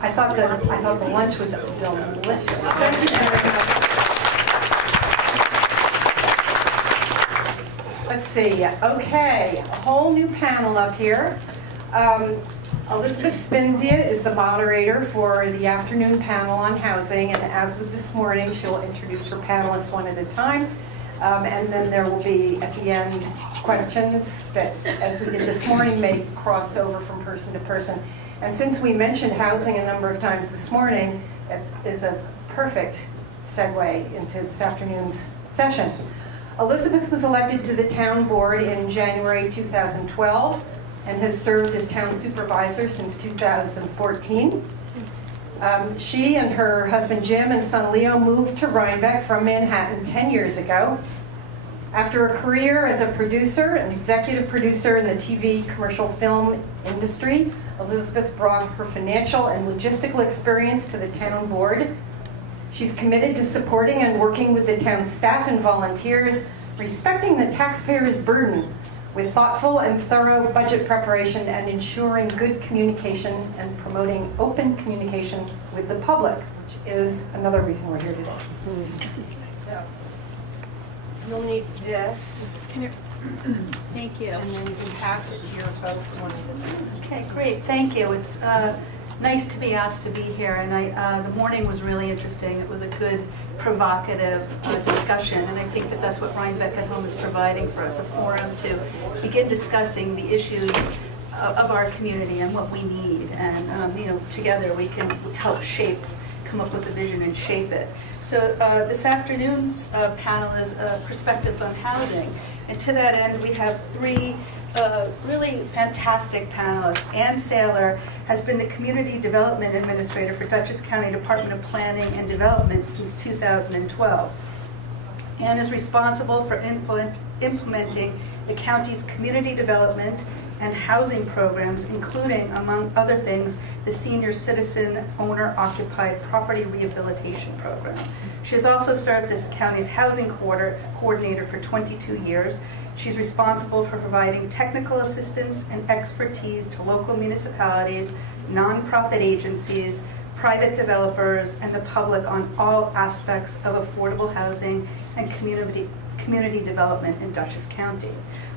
I thought the lunch was delicious. Thank you very much. Let's see. Okay, a whole new panel up here. Elizabeth Spinzia is the moderator for the afternoon panel on housing, and as with this morning, she'll introduce her panelists one at a time. And then there will be, at the end, questions that, as we did this morning, may cross over from person to person. And since we mentioned housing a number of times this morning, it is a perfect segue into this afternoon's session. Elizabeth was elected to the town board in January 2012 and has served as town supervisor since 2014. She and her husband Jim and son Leo moved to Rhinebeck from Manhattan 10 years ago. After a career as a producer, an executive producer in the TV commercial film industry, Elizabeth brought her financial and logistical experience to the town board. She's committed to supporting and working with the town staff and volunteers, respecting the taxpayers' burden with thoughtful and thorough budget preparation and ensuring good communication and promoting open communication with the public, which is another reason we're here today. So you'll need this. Thank you. And then you can pass it to your folks one at a time. Okay, great. Thank you. It's nice to be asked to be here, and the morning was really interesting. It was a good, provocative discussion, and I think that that's what Rhinebeck at Home is providing for us, a forum to begin discussing the issues of our community and what we need, and together we can help come up with a vision and shape it. So this afternoon's panel is Perspectives on Housing, and to that end we have three really fantastic panelists. Ann Saylor has been the Community Development Administrator for Dutchess County Department of Planning and Development since 2012. Ann is responsible for implementing the county's community development and housing programs, including, among other things, the Senior Citizen Owner-Occupied Property Rehabilitation Program. She has also served as the county's housing coordinator for 22 years. She's responsible for providing technical assistance and expertise to local municipalities, nonprofit agencies, private developers, and the public on all aspects of affordable housing and community development in Dutchess County.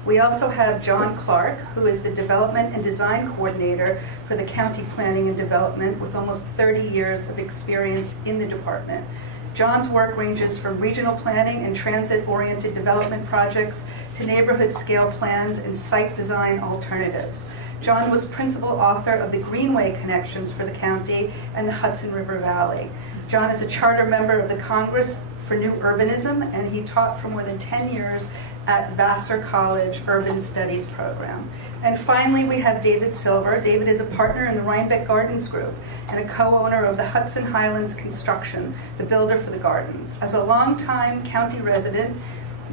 We also have John Clark, who is the Development and Design Coordinator for the County Planning and Development with almost 30 years of experience in the department. John's work ranges from regional planning and transit-oriented development projects to neighborhood-scale plans and site design alternatives. John was principal author of the Greenway Connections for the county and the Hudson River Valley. John is a charter member of the Congress for New Urbanism, and he taught for more than 10 years at Vassar College Urban Studies program. And finally, we have David Silver. David is a partner in the Rhinebeck Gardens Group and a co-owner of the Hudson Highlands Construction, the builder for the gardens. As a longtime county resident,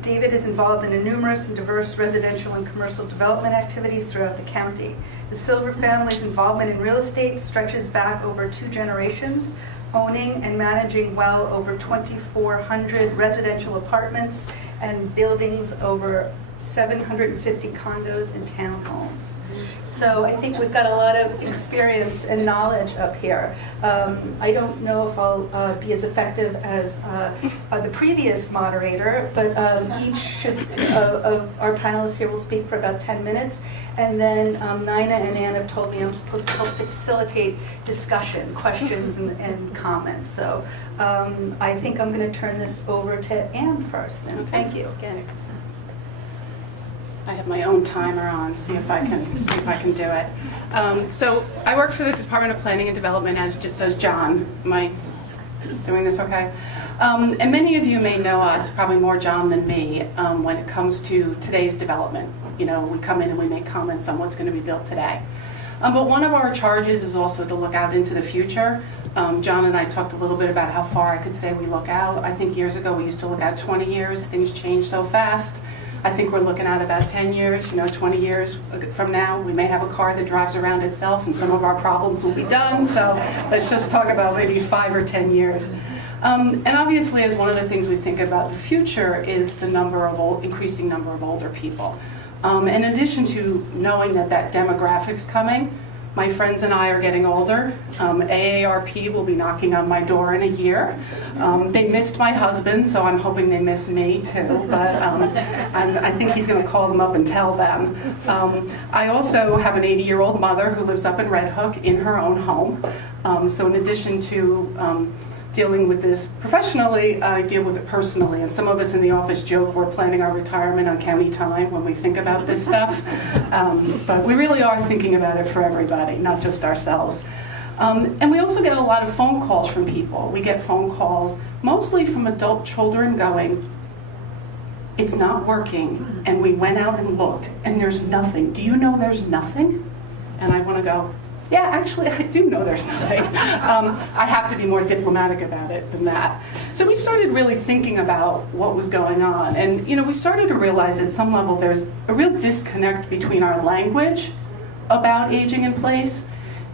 David is involved in numerous and diverse residential and commercial development activities throughout the county. The Silver family's involvement in real estate stretches back over 2 generations, owning and managing well over 2,400 residential apartments and buildings, over 750 condos and townhomes. So I think we've got a lot of experience and knowledge up here. I don't know if I'll be as effective as the previous moderator, but each of our panelists here will speak for about 10 minutes. And then Nina and Ann have told me I'm supposed to help facilitate discussion, questions, and comments. So I think I'm going to turn this over to Ann first. And thank you again. I have my own timer on, see if I can do it. So I work for the Department of Planning and Development, as does John. Am I doing this okay? And many of you may know us, probably more John than me, when it comes to today's development. We come in and we make comments on what's going to be built today. But one of our charges is also to look out into the future. John and I talked a little bit about how far I could say we look out. I think years ago we used to look out 20 years. Things change so fast. I think we're looking at about 10 years, 20 years from now, we may have a car that drives around itself and some of our problems will be done. So let's just talk about maybe 5 or 10 years. And obviously, as one of the things we think about the future is the increasing number of older people. In addition to knowing that demographic's coming, My friends and I are getting older. AARP will be knocking on my door in a year. They missed my husband, so I'm hoping they miss me too, but I think he's going to call them up and tell them. I also have an 80-year-old mother who lives up in Red Hook in her own home. So in addition to dealing with this professionally, I deal with it personally. And some of us in the office joke we're planning our retirement on county time when we think about this stuff. But we really are thinking about it for everybody, not just ourselves. And we also get a lot of phone calls from people. We get phone calls mostly from adult children going, it's not working, and we went out and looked, and there's nothing. Do you know there's nothing? And I want to go, yeah, actually, I do know there's nothing. I have to be more diplomatic about it than that. So we started really thinking about what was going on. And, we started to realize at some level there's a real disconnect between our language about aging in place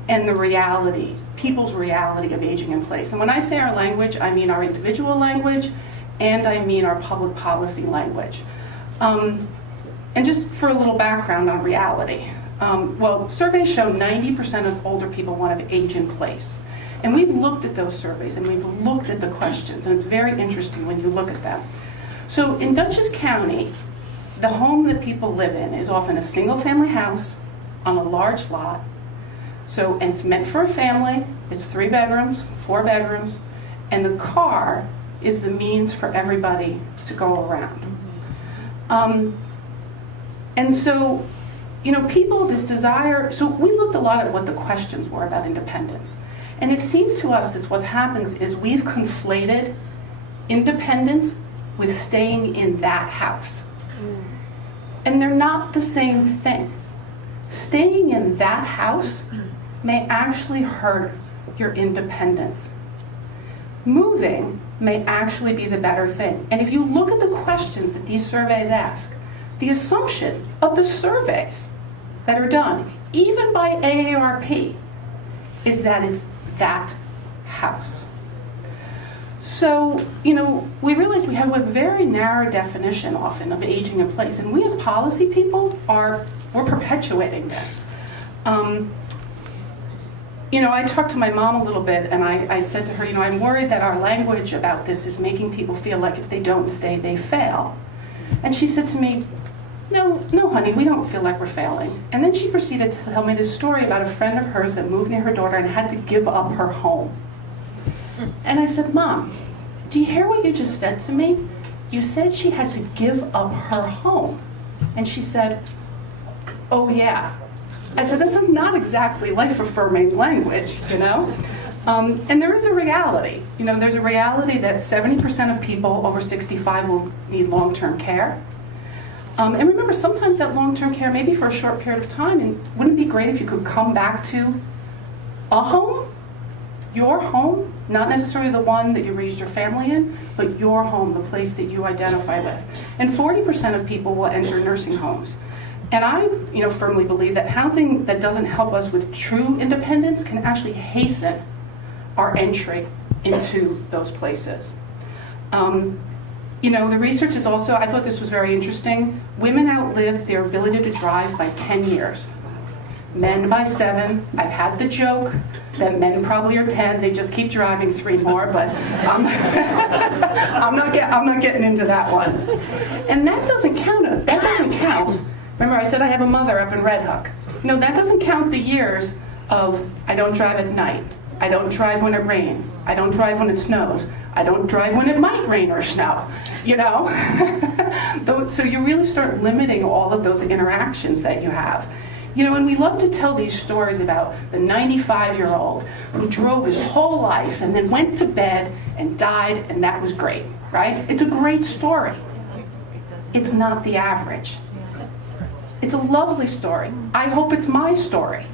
and the reality, people's reality of aging in place. And when I say our language, I mean our individual language, and I mean our public policy language. And just for a little background on reality. Well, surveys show 90% of older people want to age in place. And we've looked at those surveys and we've looked at the questions, and it's very interesting when you look at them. So in Dutchess County, the home that people live in is often a single-family house on a large lot. So, and it's meant for a family. It's 3 bedrooms, 4 bedrooms, and the car is the means for everybody to go around. And so, people, this desire, so we looked a lot at what the questions were about independence. And it seemed to us that what happens is we've conflated independence with staying in that house. And they're not the same thing. Staying in that house may actually hurt your independence. Moving may actually be the better thing. And if you look at the questions that these surveys ask, the assumption of the surveys that are done, even by AARP, is that it's that house. So, we realized we have a very narrow definition often of aging in place, and we as policy people we're perpetuating this. I talked to my mom a little bit, and I said to her, I'm worried that our language about this is making people feel like if they don't stay, they fail. And she said to me, no, honey, we don't feel like we're failing. And then she proceeded to tell me this story about a friend of hers that moved near her daughter and had to give up her home. And I said, Mom, do you hear what you just said to me? You said she had to give up her home. And she said, oh yeah. I said, this is not exactly life-affirming language, And there is a reality. There's a reality that 70% of people over 65 will need long-term care. And remember, sometimes that long-term care may be for a short period of time, and wouldn't it be great if you could come back to a home? Your home, not necessarily the one that you raised your family in, but your home, the place that you identify with. And 40% of people will enter nursing homes. And I, firmly believe that housing that doesn't help us with true independence can actually hasten our entry into those places. The research is also, I thought this was very interesting, women outlive their ability to drive by 10 years. Men by 7. I've had the joke that men probably are 10, they just keep driving 3 more, but I'm not getting into that one. And that doesn't count. Remember, I said I have a mother up in Red Hook. That doesn't count the years of I don't drive at night. I don't drive when it rains. I don't drive when it snows. I don't drive when it might rain or snow, So you really start limiting all of those interactions that you have. And we love to tell these stories about the 95-year-old who drove his whole life and then went to bed and died, and that was great, right? It's a great story. It's not the average. It's a lovely story. I hope it's my story.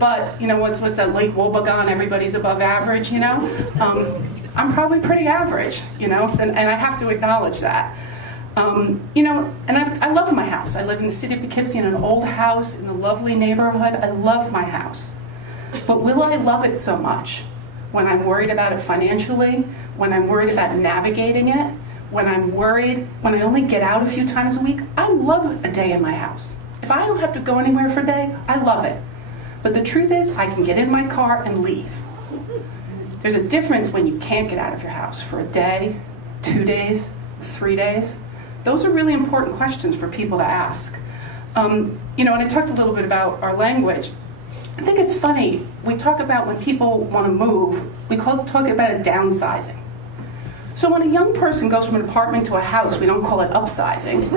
But, what's that Lake Wobegon, everybody's above average, I'm probably pretty average, and I have to acknowledge that. And I love my house. I live in the city of Poughkeepsie in an old house in a lovely neighborhood. I love my house. But will I love it so much when I'm worried about it financially, when I'm worried about navigating it, when I only get out a few times a week? I love a day in my house. If I don't have to go anywhere for a day, I love it. But the truth is, I can get in my car and leave. There's a difference when you can't get out of your house for a day, 2 days, 3 days. Those are really important questions for people to ask. And I talked a little bit about our language. I think it's funny, we talk about when people want to move, we talk about it downsizing. So when a young person goes from an apartment to a house, we don't call it upsizing.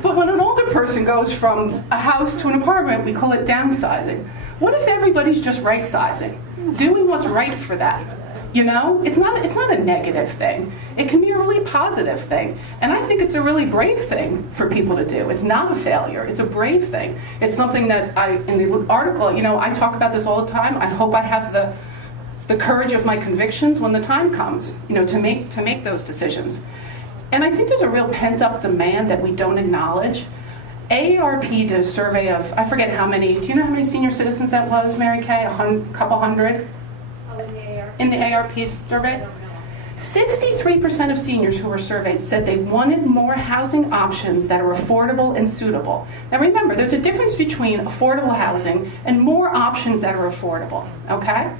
But when an older person goes from a house to an apartment, we call it downsizing. What if everybody's just right-sizing? Doing what's right for them? It's not a negative thing. It can be a really positive thing. And I think it's a really brave thing for people to do. It's not a failure. It's a brave thing. It's something that in the article, I talk about this all the time. I hope I have the courage of my convictions when the time comes, to make those decisions. And I think there's a real pent-up demand that we don't acknowledge. AARP did a survey of, I forget how many, do you know how many senior citizens that was, Mary Kay? A couple hundred? In the AARP survey? 63% of seniors who were surveyed said they wanted more housing options that are affordable and suitable. Now remember, there's a difference between affordable housing and more options that are affordable, okay?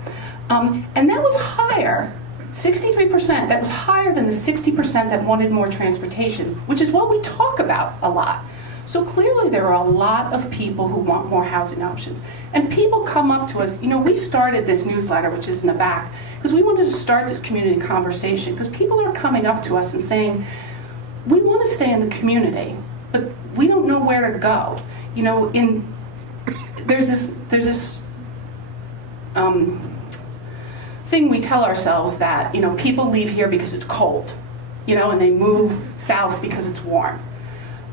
And that was higher, 63%, that was higher than the 60% that wanted more transportation, which is what we talk about a lot. So clearly there are a lot of people who want more housing options. And people come up to us, we started this newsletter, which is in the back, because we wanted to start this community conversation, because people are coming up to us and saying, we want to stay in the community, but we don't know where to go. There's this thing we tell ourselves that, people leave here because it's cold, and they move south because it's warm.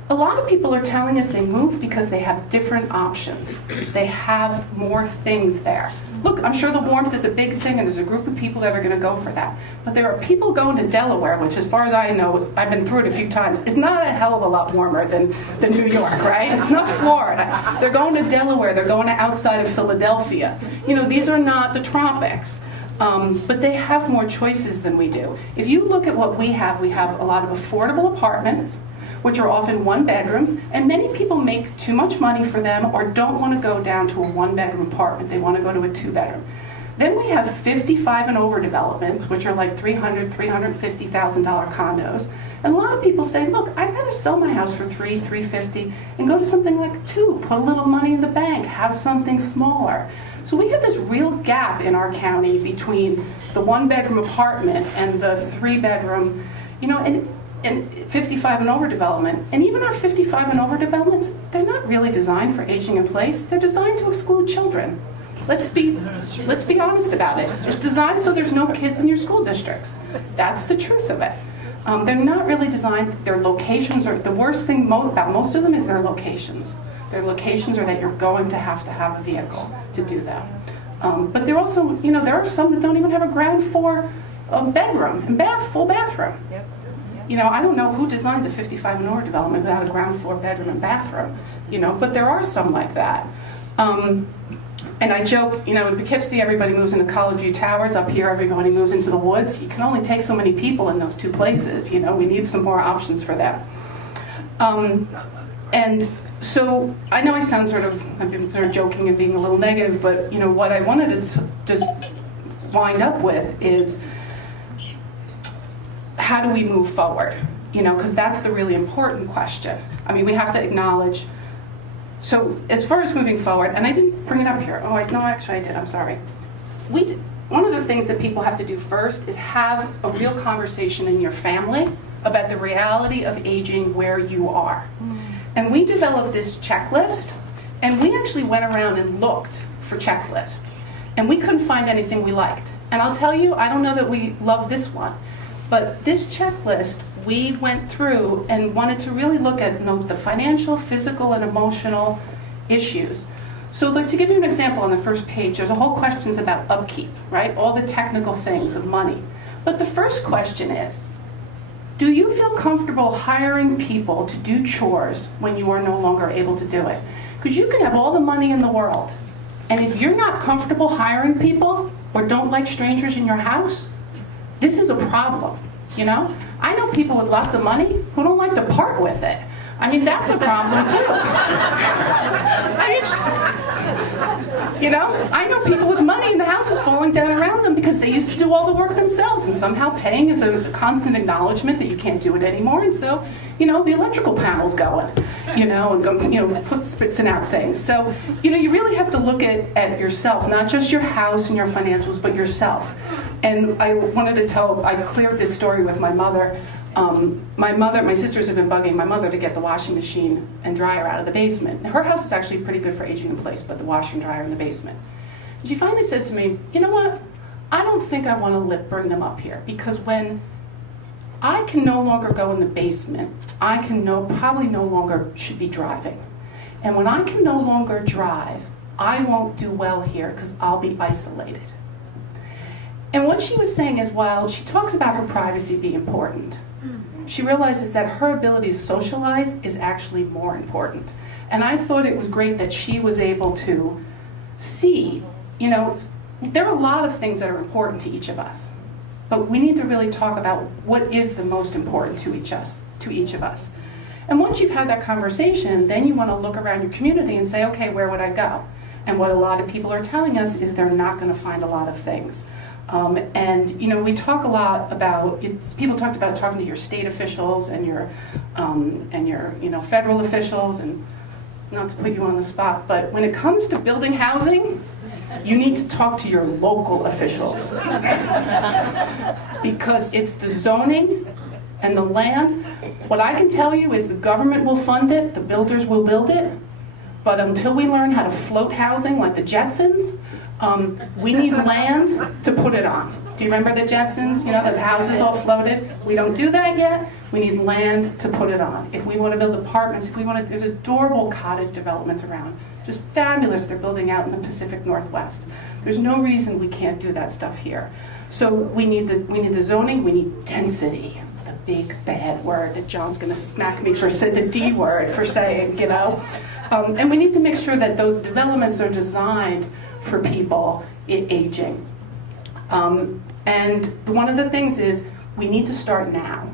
A lot of people are telling us they move because they have different options. They have more things there. Look, I'm sure the warmth is a big thing, and there's a group of people that are going to go for that. But there are people going to Delaware, which, as far as I know, I've been through it a few times, is not a hell of a lot warmer than New York, right? It's not Florida. They're going to Delaware. They're going to outside of Philadelphia. These are not the tropics. But they have more choices than we do. If you look at what we have a lot of affordable apartments, which are often one bedrooms, and many people make too much money for them or don't want to go down to a one bedroom apartment. They want to go to a 2-bedroom. Then we have 55 and over developments, which are like $300,000, $350,000 condos. And a lot of people say, look, I'd rather sell my house for $350,000 and go to something like 2, put a little money in the bank, have something smaller. So we have this real gap in our county between the 1-bedroom apartment and the 3-bedroom, and 55 and over development. And even our 55 and over developments, they're not really designed for aging in place. They're designed to exclude children. Let's be honest about it. It's designed so there's no kids in your school districts. That's the truth of it. They're not really designed, their locations are, the worst thing about most of them is their locations. Their locations are that you're going to have a vehicle to do that. But they're also, there are some that don't even have a ground floor bedroom and full bathroom. Yep. I don't know who designs a 55 and over development without a ground floor bedroom and bathroom, but there are some like that. And I joke, in Poughkeepsie, everybody moves into College View Towers. Up here, everybody moves into the woods. You can only take so many people in those two places. We need some more options for them. And so I know I sound I've been sort of joking and being a little negative, but what I wanted to just wind up with is, how do we move forward? Because that's the really important question. I mean, we have to acknowledge. So as far as moving forward, and I didn't bring it up here. Oh, no, actually I did. I'm sorry. One of the things that people have to do first is have a real conversation in your family about the reality of aging where you are. And we developed this checklist, and we actually went around and looked for checklists, and we couldn't find anything we liked. And I'll tell you, I don't know that we love this one. But this checklist, we went through and wanted to really look at the financial, physical, and emotional issues. So to give you an example on the first page, there's a whole questions about upkeep, right? All the technical things of money. But the first question is, do you feel comfortable hiring people to do chores when you are no longer able to do it? Because you can have all the money in the world, and if you're not comfortable hiring people or don't like strangers in your house, this is a problem, I know people with lots of money who don't like to part with it. I mean, that's a problem too. I know people with money and the house is falling down around them because they used to do all the work themselves, and somehow paying is a constant acknowledgement that you can't do it anymore, and so, the electrical panel's going, spitting out things. So, you really have to look at yourself, not just your house and your financials, but yourself. And I wanted to I cleared this story with my mother. My sisters have been bugging my mother to get the washing machine and dryer out of the basement. Her house is actually pretty good for aging in place, but the washer and dryer in the basement. And she finally said to me, you know what? I don't think I want to bring them up here, because when I can no longer go in the basement, I can probably no longer should be driving. And when I can no longer drive, I won't do well here because I'll be isolated. And what she was saying is, while she talks about her privacy being important, she realizes that her ability to socialize is actually more important. And I thought it was great that she was able to see, there are a lot of things that are important to each of us, but we need to really talk about what is the most important to each of us. And once you've had that conversation, then you want to look around your community and say, okay, where would I go? And what a lot of people are telling us is they're not going to find a lot of things. We talk a lot about, people talked about talking to your state officials and your federal officials, and not to put you on the spot, but when it comes to building housing, you need to talk to your local officials. Because it's the zoning and the land. What I can tell you is the government will fund it, the builders will build it, but until we learn how to float housing like the Jetsons, we need land to put it on. Do you remember the Jetsons? The houses all floated. We don't do that yet. We need land to put it on. If we want to build apartments, there's adorable cottage developments around. Just fabulous they're building out in the Pacific Northwest. There's no reason we can't do that stuff here. So we need the zoning, we need density. The big bad word that John's going to smack me for saying, the D word for saying, And we need to make sure that those developments are designed for people aging. And one of the things is we need to start now,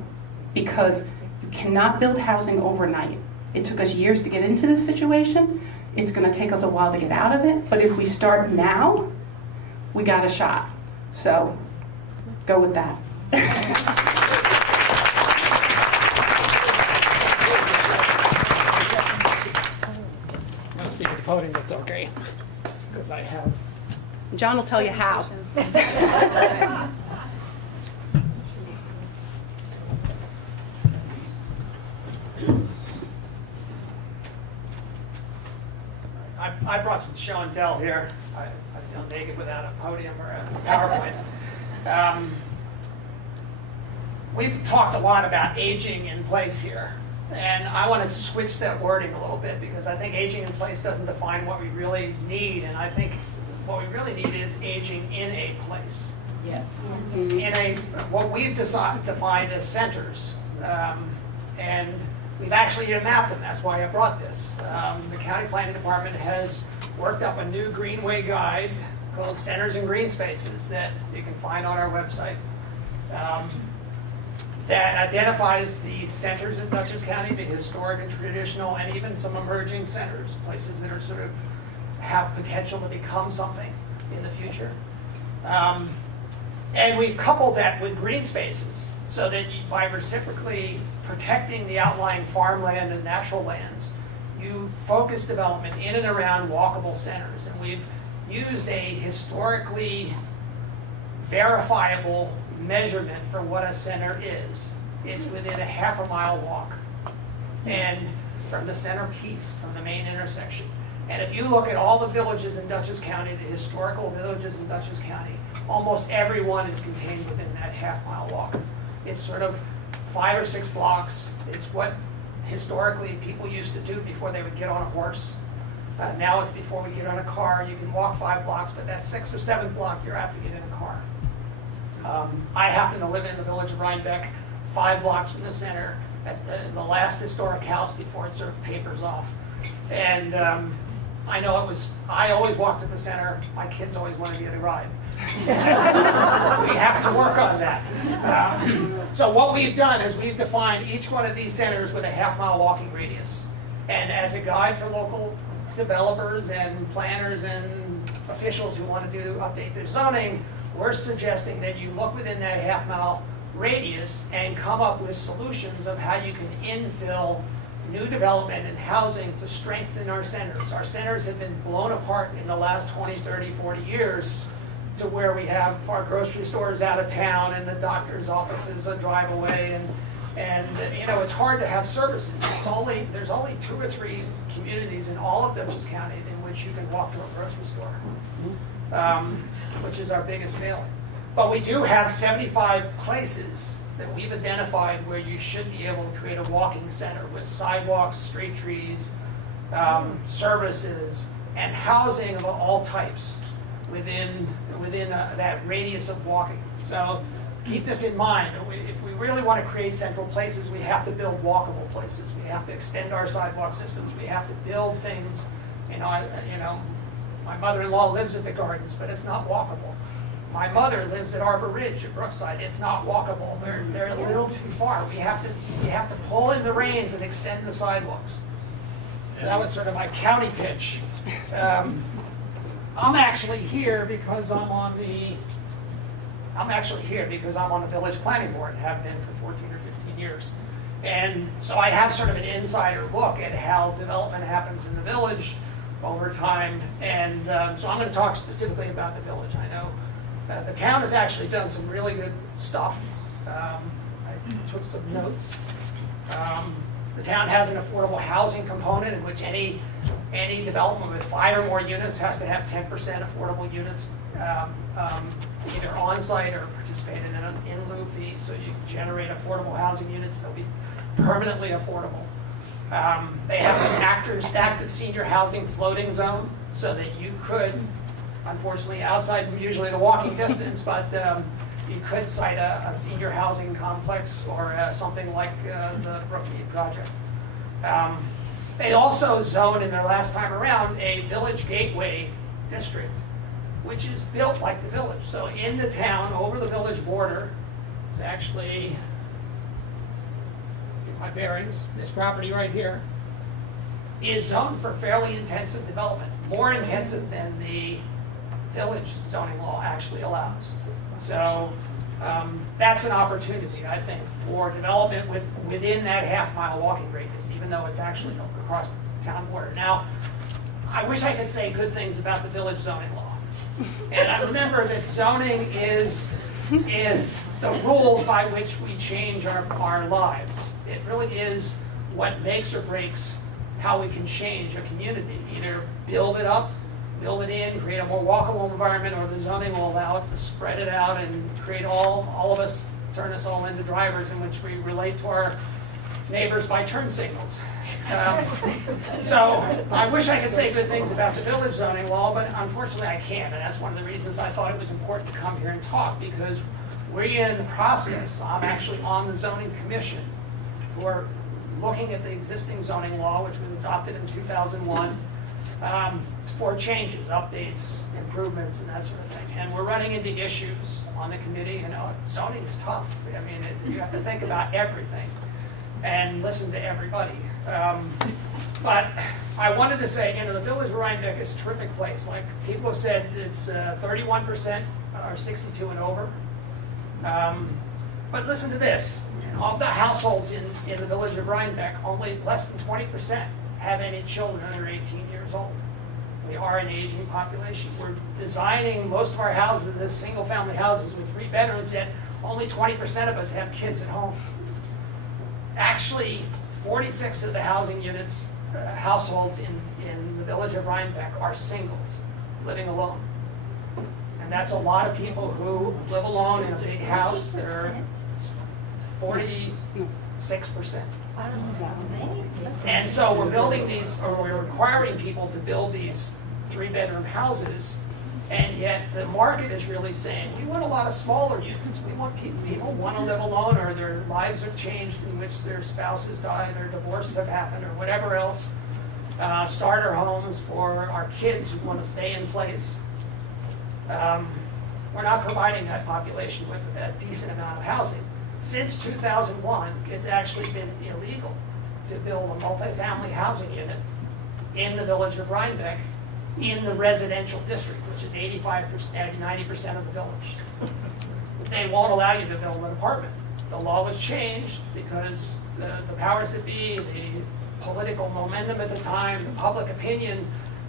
because you cannot build housing overnight. It took us years to get into this situation. It's going to take us a while to get out of it. But if we start now, we got a shot. So go with that. I'll speak at the podium, that's okay, because I have. John will tell you how. I brought some show and tell here. I feel naked without a podium or a PowerPoint. We've talked a lot about aging in place here, and I want to switch that wording a little bit, because I think aging in place doesn't define what we really need, and I think what we really need is aging in a place. Yes. In what we've defined as centers, and we've actually mapped them. That's why I brought this. The County Planning Department has worked up a new Greenway guide called Centers and Green Spaces that you can find on our website, that identifies the centers in Dutchess County, the historic and traditional, and even some emerging centers, places that are sort of have potential to become something in the future. And we've coupled that with green spaces, so that by reciprocally protecting the outlying farmland and natural lands, you focus development in and around walkable centers. And we've used a historically verifiable measurement for what a center is. It's within a half-a-mile walk, and from the center piece, from the main intersection. And if you look at all the villages in Dutchess County, the historical villages in Dutchess County, almost every one is contained within that half-mile walk. It's sort of 5 or 6 blocks. It's what historically people used to do before they would get on a horse. Now it's before we get on a car. You can walk 5 blocks, but that 6th or 7th block, you're apt to get in a car. I happen to live in the village of Rhinebeck, 5 blocks from the center, at the last historic house before it sort of tapers off. And I know I always walked to the center. My kids always wanted to get a ride. We have to work on that. So what we've done is we've defined each one of these centers with a half-mile walking radius. And as a guide for local developers and planners and officials who want to update their zoning, we're suggesting that you look within that half-mile radius and come up with solutions of how you can infill new development and housing to strengthen our centers. Our centers have been blown apart in the last 20, 30, 40 years to where we have our grocery stores out of town and the doctor's offices a drive away, and you know, it's hard to have services. There's only 2 or 3 communities in all of Dutchess County in which you can walk to a grocery store, which is our biggest failing. But we do have 75 places that we've identified where you should be able to create a walking center with sidewalks, street trees, services, and housing of all types within that radius of walking. So keep this in mind. If we really want to create central places, we have to build walkable places. We have to extend our sidewalk systems. We have to build things. You know, my mother-in-law lives at the Gardens, but it's not walkable. My mother lives at Arbor Ridge at Brookside. It's not walkable. They're a little too far. We have to pull in the reins and extend the sidewalks. So that was sort of my county pitch. I'm actually here because I'm on the village planning board and have been for 14 or 15 years. And so I have sort of an insider look at how development happens in the village over time. And so I'm going to talk specifically about the village. I know the town has actually done some really good stuff. I took some notes. The town has an affordable housing component in which any development with 5 or more units has to have 10% affordable units, either on-site or participate in an in-lieu fee, so you generate affordable housing units that will be permanently affordable. They have an active senior housing floating zone, so that you could, unfortunately outside usually the walking distance, but you could site a senior housing complex or something like the Brookmead project. They also zoned in their last time around a village gateway district, which is built like the village. So in the town, over the village border, it's actually, get my bearings, this property right here, is zoned for fairly intensive development, more intensive than the village zoning law actually allows. So that's an opportunity, I think, for development within that half-mile walking radius, even though it's actually across the town border. Now, I wish I could say good things about the village zoning law. And I remember that zoning is the rules by which we change our lives. It really is what makes or breaks how we can change a community. Either build it up, build it in, create a more walkable environment, or the zoning will allow it to spread it out and create all of us, turn us all into drivers in which we relate to our neighbors by turn signals. So I wish I could say good things about the village zoning law, but unfortunately I can't. And that's one of the reasons I thought it was important to come here and talk, because we're in the process. I'm actually on the zoning commission. We're looking at the existing zoning law, which was adopted in 2001. For changes, updates, improvements, and that sort of thing. And we're running into issues on the committee. You know, zoning is tough. I mean, you have to think about everything and listen to everybody. But I wanted to say, you know, the village of Rhinebeck is a terrific place. Like people have said, it's 31% are 62 and over. But listen to this. Of the households in the village of Rhinebeck, only less than 20% have any children under 18 years old. We are an aging population. We're designing most of our houses as single-family houses with 3 bedrooms, yet only 20% of us have kids at home. Actually, 46 of the housing units, households in the village of Rhinebeck are singles, living alone. And that's a lot of people who live alone in a big house. They're 46%. And so we're building these, or we're requiring people to build these 3-bedroom houses, and yet the market is really saying, we want a lot of smaller units. We want people want to live alone, or their lives have changed in which their spouses died, or divorces have happened, or whatever else. Starter homes for our kids who want to stay in place. we're not providing that population with a decent amount of housing. Since 2001, it's actually been illegal to build a multifamily housing unit in the village of Rhinebeck in the residential district, which is 85%, 90% of the village. They won't allow you to build an apartment. The law was changed because the powers that be, the political momentum at the time, the public opinion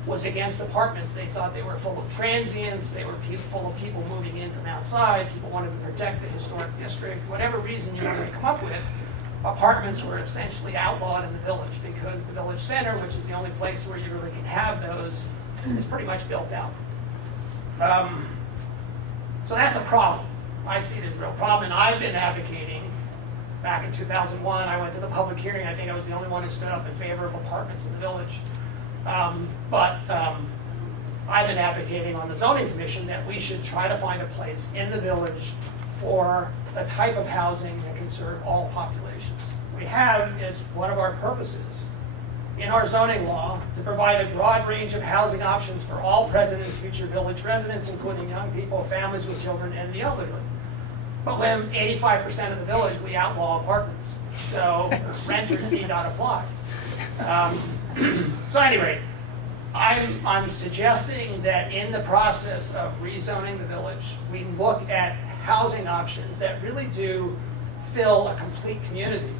was against apartments. They thought they were full of transients, they were full of people moving in from outside, people wanted to protect the historic district, whatever reason you wanted to come up with. Apartments were essentially outlawed in the village because the village center, which is the only place where you really can have those, is pretty much built out. So that's a problem. I see it as a real problem, and I've been advocating. Back in 2001, I went to the public hearing. I think I was the only one who stood up in favor of apartments in the village. I've been advocating on the zoning commission that we should try to find a place in the village for a type of housing that can serve all populations. We have, as one of our purposes, in our zoning law, to provide a broad range of housing options for all present and future village residents, including young people, families with children, and the elderly. But when 85% of the village, we outlaw apartments. So renters need not apply. So anyway, I'm suggesting that in the process of rezoning the village, we look at housing options that really do fill a complete community.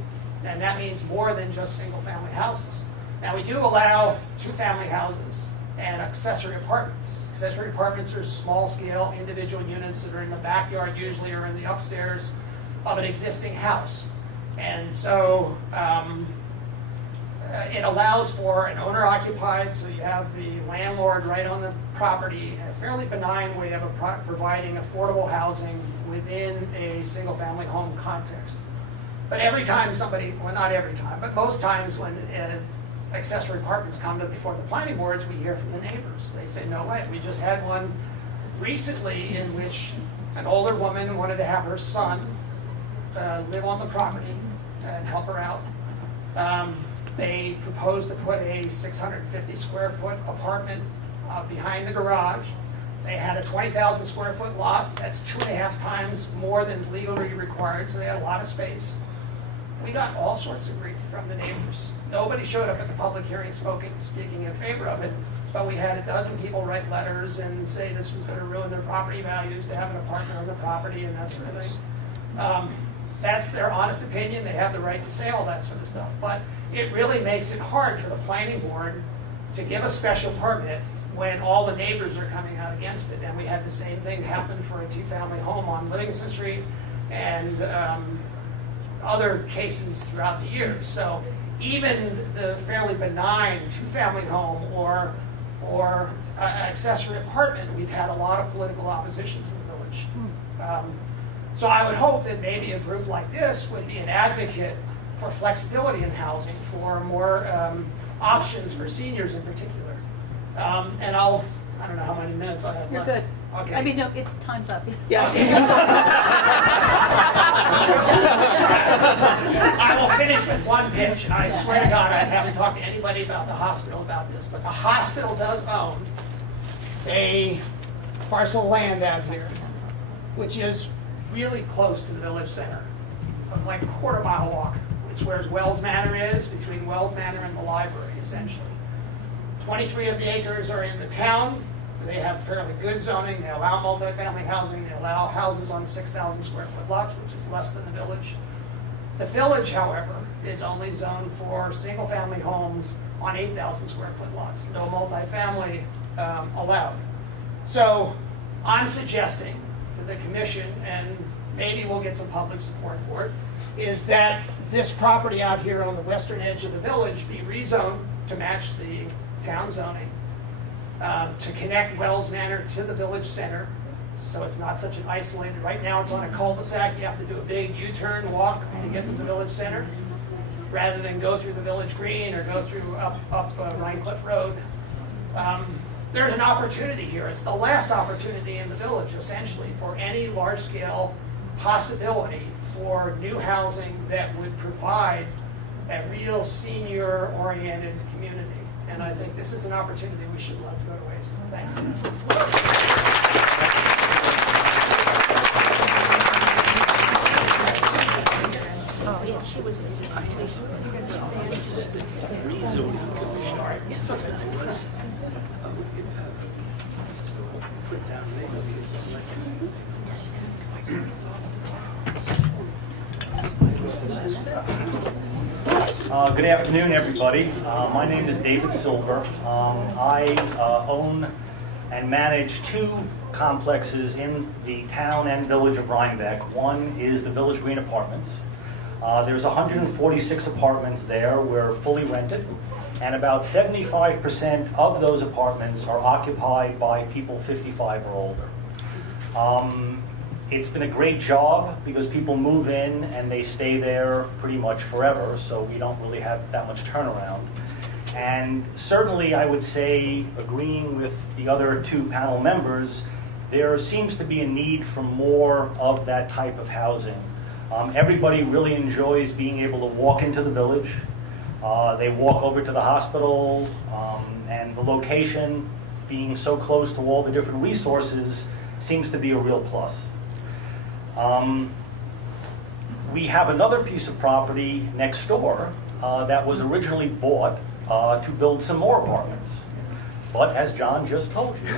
And that means more than just single-family houses. Now, we do allow two-family houses and accessory apartments. Accessory apartments are small-scale individual units that are in the backyard usually or in the upstairs of an existing house. And so it allows for an owner-occupied, so you have the landlord right on the property, a fairly benign way of providing affordable housing within a single-family home context. But every time somebody, well, not every time, but most times when accessory apartments come to before the planning boards, we hear from the neighbors. They say, no way. We just had one recently in which an older woman wanted to have her son live on the property and help her out. They proposed to put a 650 square foot apartment behind the garage. They had a 20,000 square foot lot. That's 2.5 times more than legally required, so they had a lot of space. We got all sorts of grief from the neighbors. Nobody showed up at the public hearing speaking in favor of it, but we had a dozen people write letters and say this was going to ruin their property values to have an apartment on the property and that sort of thing. That's their honest opinion. They have the right to say all that sort of stuff. But it really makes it hard for the planning board to give a special permit when all the neighbors are coming out against it. And we had the same thing happen for a two-family home on Livingston Street and other cases throughout the years. So even the fairly benign two-family home or accessory apartment, we've had a lot of political opposition to the village. So I would hope that maybe a group like this would be an advocate for flexibility in housing, for more options for seniors in particular. And I don't know how many minutes I have You're left. good. Okay. I mean, no, it's time's up. Yeah. I will finish with one pitch, and I swear to God, I haven't talked to anybody about the hospital about this, but the hospital does own a parcel of land out here, which is really close to the village center, like a quarter-mile walk. It's where Wells Manor is, between Wells Manor and the library, essentially. 23 of the acres are in the town. They have fairly good zoning. They allow multifamily housing. They allow houses on 6,000 square foot lots, which is less than the village. The village, however, is only zoned for single-family homes on 8,000 square foot lots. No multifamily allowed. So I'm suggesting to the commission, and maybe we'll get some public support for it, is that this property out here on the western edge of the village be rezoned to match the town zoning, to connect Wells Manor to the village center, so it's not such an isolated, right now it's on a cul-de-sac, you have to do a big U-turn walk to get to the village center, rather than go through the village green or go through up Rhine Cliff Road. There's an opportunity here. It's the last opportunity in the village, essentially, for any large-scale possibility for new housing that would provide a real senior-oriented community. And I think this is an opportunity we should let go to waste. Thanks. Oh, yeah, she was the Good afternoon, everybody. My name is David Silver. I own and manage two complexes in the town and village of Rhinebeck. One is the Village Green Apartments. There's 146 apartments there. We're fully rented, and about 75% of those apartments are occupied by people 55 or older. It's been a great job because people move in and they stay there pretty much forever, so we don't really have that much turnaround. And certainly I would say, agreeing with the other two panel members, there seems to be a need for more of that type of housing. Everybody really enjoys being able to walk into the village. They walk over to the hospital, and the location being so close to all the different resources seems to be a real plus. We have another piece of property next door that was originally bought to build some more apartments. But as John just told you,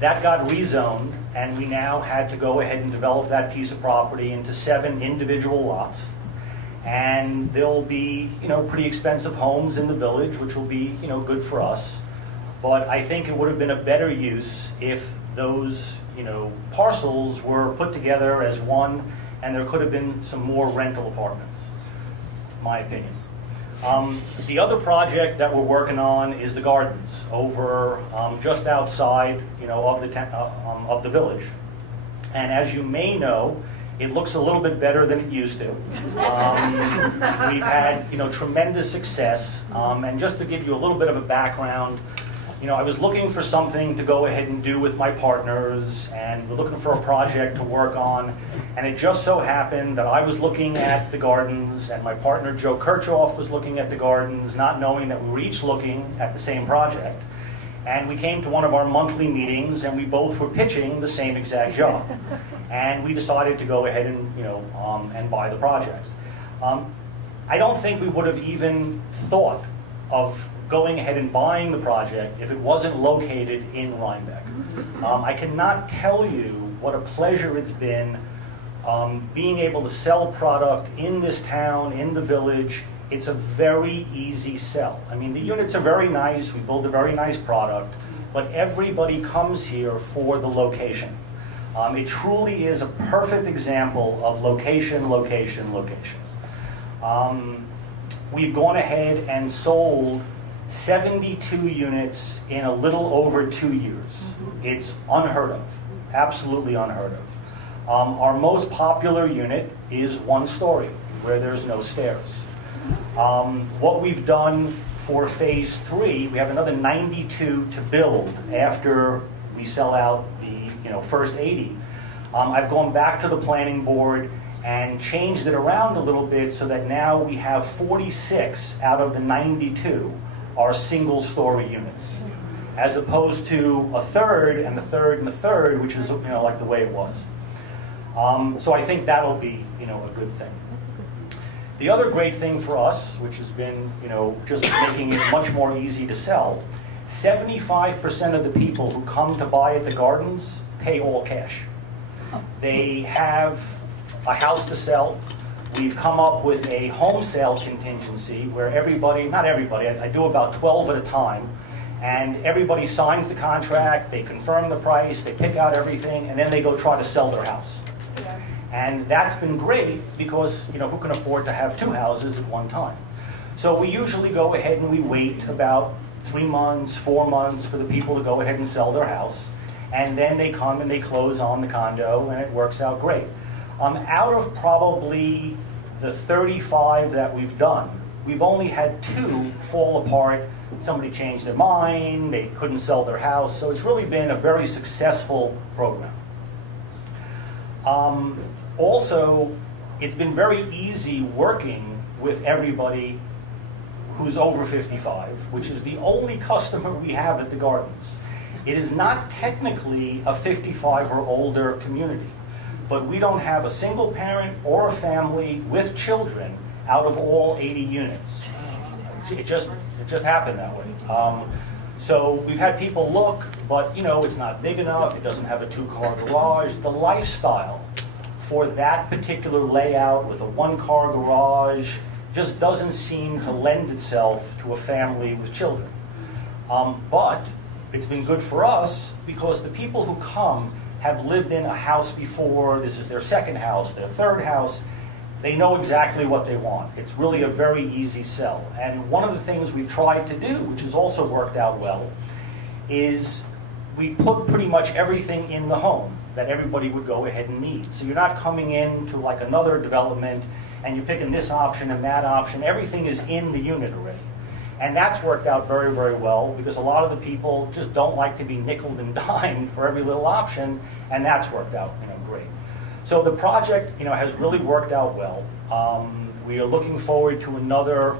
that got rezoned, and we now had to go ahead and develop that piece of property into 7 individual lots. And there'll be, pretty expensive homes in the village, which will be, good for us. But I think it would have been a better use if those, parcels were put together as one, and there could have been some more rental apartments, my opinion. The other project that we're working on is the gardens over just outside, of the village. And as you may know, it looks a little bit better than it used to. We've had, tremendous success. And just to give you a little bit of a background, I was looking for something to go ahead and do with my partners, and we're looking for a project to work on. And it just so happened that I was looking at the gardens, and my partner Joe Kirchhoff was looking at the gardens, not knowing that we were each looking at the same project. And we came to one of our monthly meetings, and we both were pitching the same exact job. And we decided to go ahead and, and buy the project. I don't think we would have even thought of going ahead and buying the project if it wasn't located in Rhinebeck. I cannot tell you what a pleasure it's been being able to sell product in this town, in the village. It's a very easy sell. I mean, the units are very nice, we build a very nice product, but everybody comes here for the location. It truly is a perfect example of location, location, location. We've gone ahead and sold 72 units in a little over 2 years. It's unheard of, absolutely unheard of. Our most popular unit is 1 story, where there's no stairs. What we've done for phase 3, we have another 92 to build after we sell out the first 80. I've gone back to the planning board and changed it around a little bit so that now we have 46 out of the 92 are single-story units, as opposed to a third and a third and a third, which is like the way it was. So I think that'll be a good thing. The other great thing for us, which has been just making it much more easy to sell, 75% of the people who come to buy at the gardens pay all cash. They have a house to sell. We've come up with a home sale contingency where not everybody, I do about 12 at a time, and everybody signs the contract, they confirm the price, they pick out everything, and then they go try to sell their house. Yeah. And that's been great because, who can afford to have 2 houses at one time? So we usually go ahead and we wait about 3 months, 4 months for the people to go ahead and sell their house, and then they come and they close on the condo, and it works out great. Out of probably the 35 that we've done, we've only had 2 fall apart. Somebody changed their mind, they couldn't sell their house, so it's really been a very successful program. Also, it's been very easy working with everybody who's over 55, which is the only customer we have at the gardens. It is not technically a 55 or older community. but we don't have a single parent or a family with children out of all 80 units. It just happened that way. So we've had people look, but it's not big enough. It doesn't have a 2-car garage. The lifestyle for that particular layout with a 1-car garage just doesn't seem to lend itself to a family with children. But it's been good for us because the people who come have lived in a house before. This is their second house, their third house. They know exactly what they want. It's really a very easy sell. And one of the things we've tried to do, which has also worked out well, is we put pretty much everything in the home that everybody would go ahead and need. So you're not coming into like another development and you're picking this option and that option. Everything is in the unit already. And that's worked out very, very well because a lot of the people just don't like to be nickeled and dimed for every little option, and that's worked out great. So the project has really worked out well. We are looking forward to another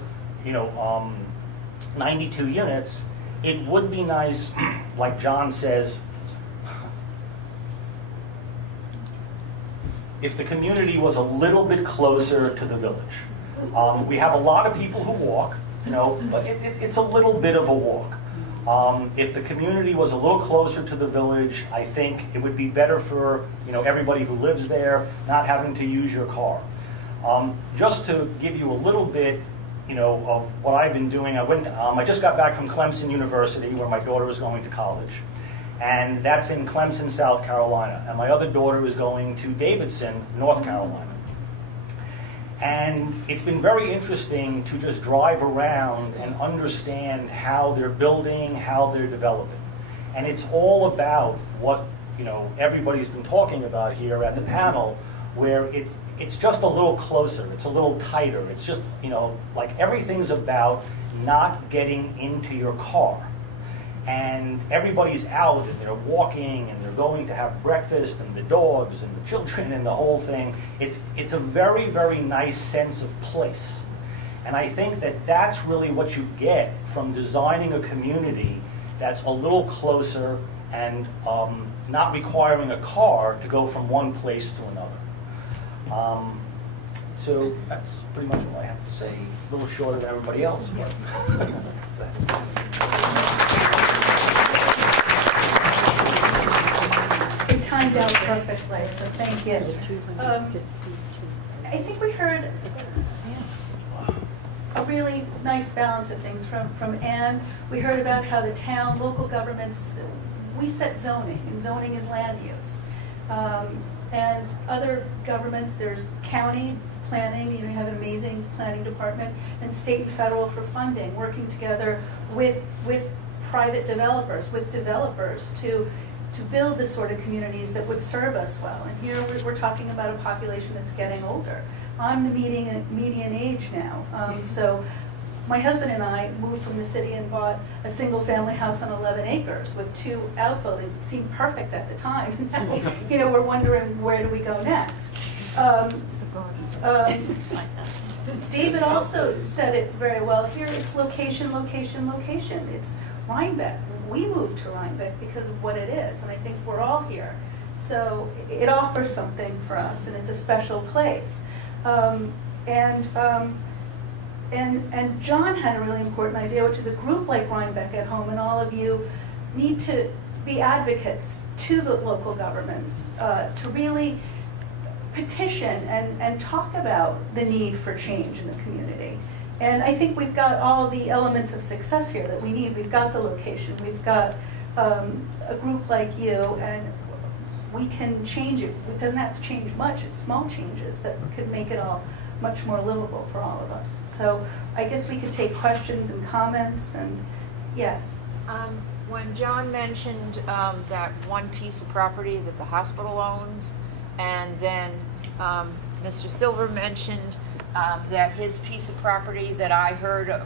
92 units. It would be nice, like John says, if the community was a little bit closer to the village. We have a lot of people who walk, but it's a little bit of a walk. If the community was a little closer to the village, I think it would be better for everybody who lives there not having to use your car. Just to give you a little bit of what I've been doing, I just got back from Clemson University where my daughter is going to college. And that's in Clemson, South Carolina. And my other daughter is going to Davidson, North Carolina. And it's been very interesting to just drive around and understand how they're building, how they're developing. And it's all about what everybody's been talking about here at the panel, where it's just a little closer, it's a little tighter. It's just, like everything's about not getting into your car. And everybody's out and they're walking and they're going to have breakfast, and the dogs and the children and the whole thing. It's a very, very nice sense of place. And I think that that's really what you get from designing a community that's a little closer and not requiring a car to go from one place to another. So that's pretty much what I have to say. A little shorter than everybody else. But It timed out perfectly, so thank you. I think we heard a really nice balance of things from Anne. We heard about how the town, local governments, we set zoning, and zoning is land use. And other governments, there's county planning, you have an amazing planning department, and state and federal for funding, working together with private developers, with developers to build the sort of communities that would serve us well. And here we're talking about a population that's getting older. I'm the median age now. So my husband and I moved from the city and bought a single family house on 11 acres with 2 outbuildings. It seemed perfect at the time. We're wondering, where do we go next? David also said it very well here. It's location, location, location. It's Rhinebeck. We moved to Rhinebeck because of what it is, and I think we're all here. So it offers something for us, and it's a special place. And John had a really important idea, which is a group like Rhinebeck at Home, and all of you need to be advocates to the local governments to really petition and talk about the need for change in the community. And I think we've got all the elements of success here that we need. We've got the location, we've got a group like you, and we can change it. It doesn't have to change much. It's small changes that could make it all much more livable for all of us. So I guess we could take questions and comments, and yes. When John mentioned that one piece of property that the hospital owns, and then Mr. Silver mentioned that his piece of property that I heard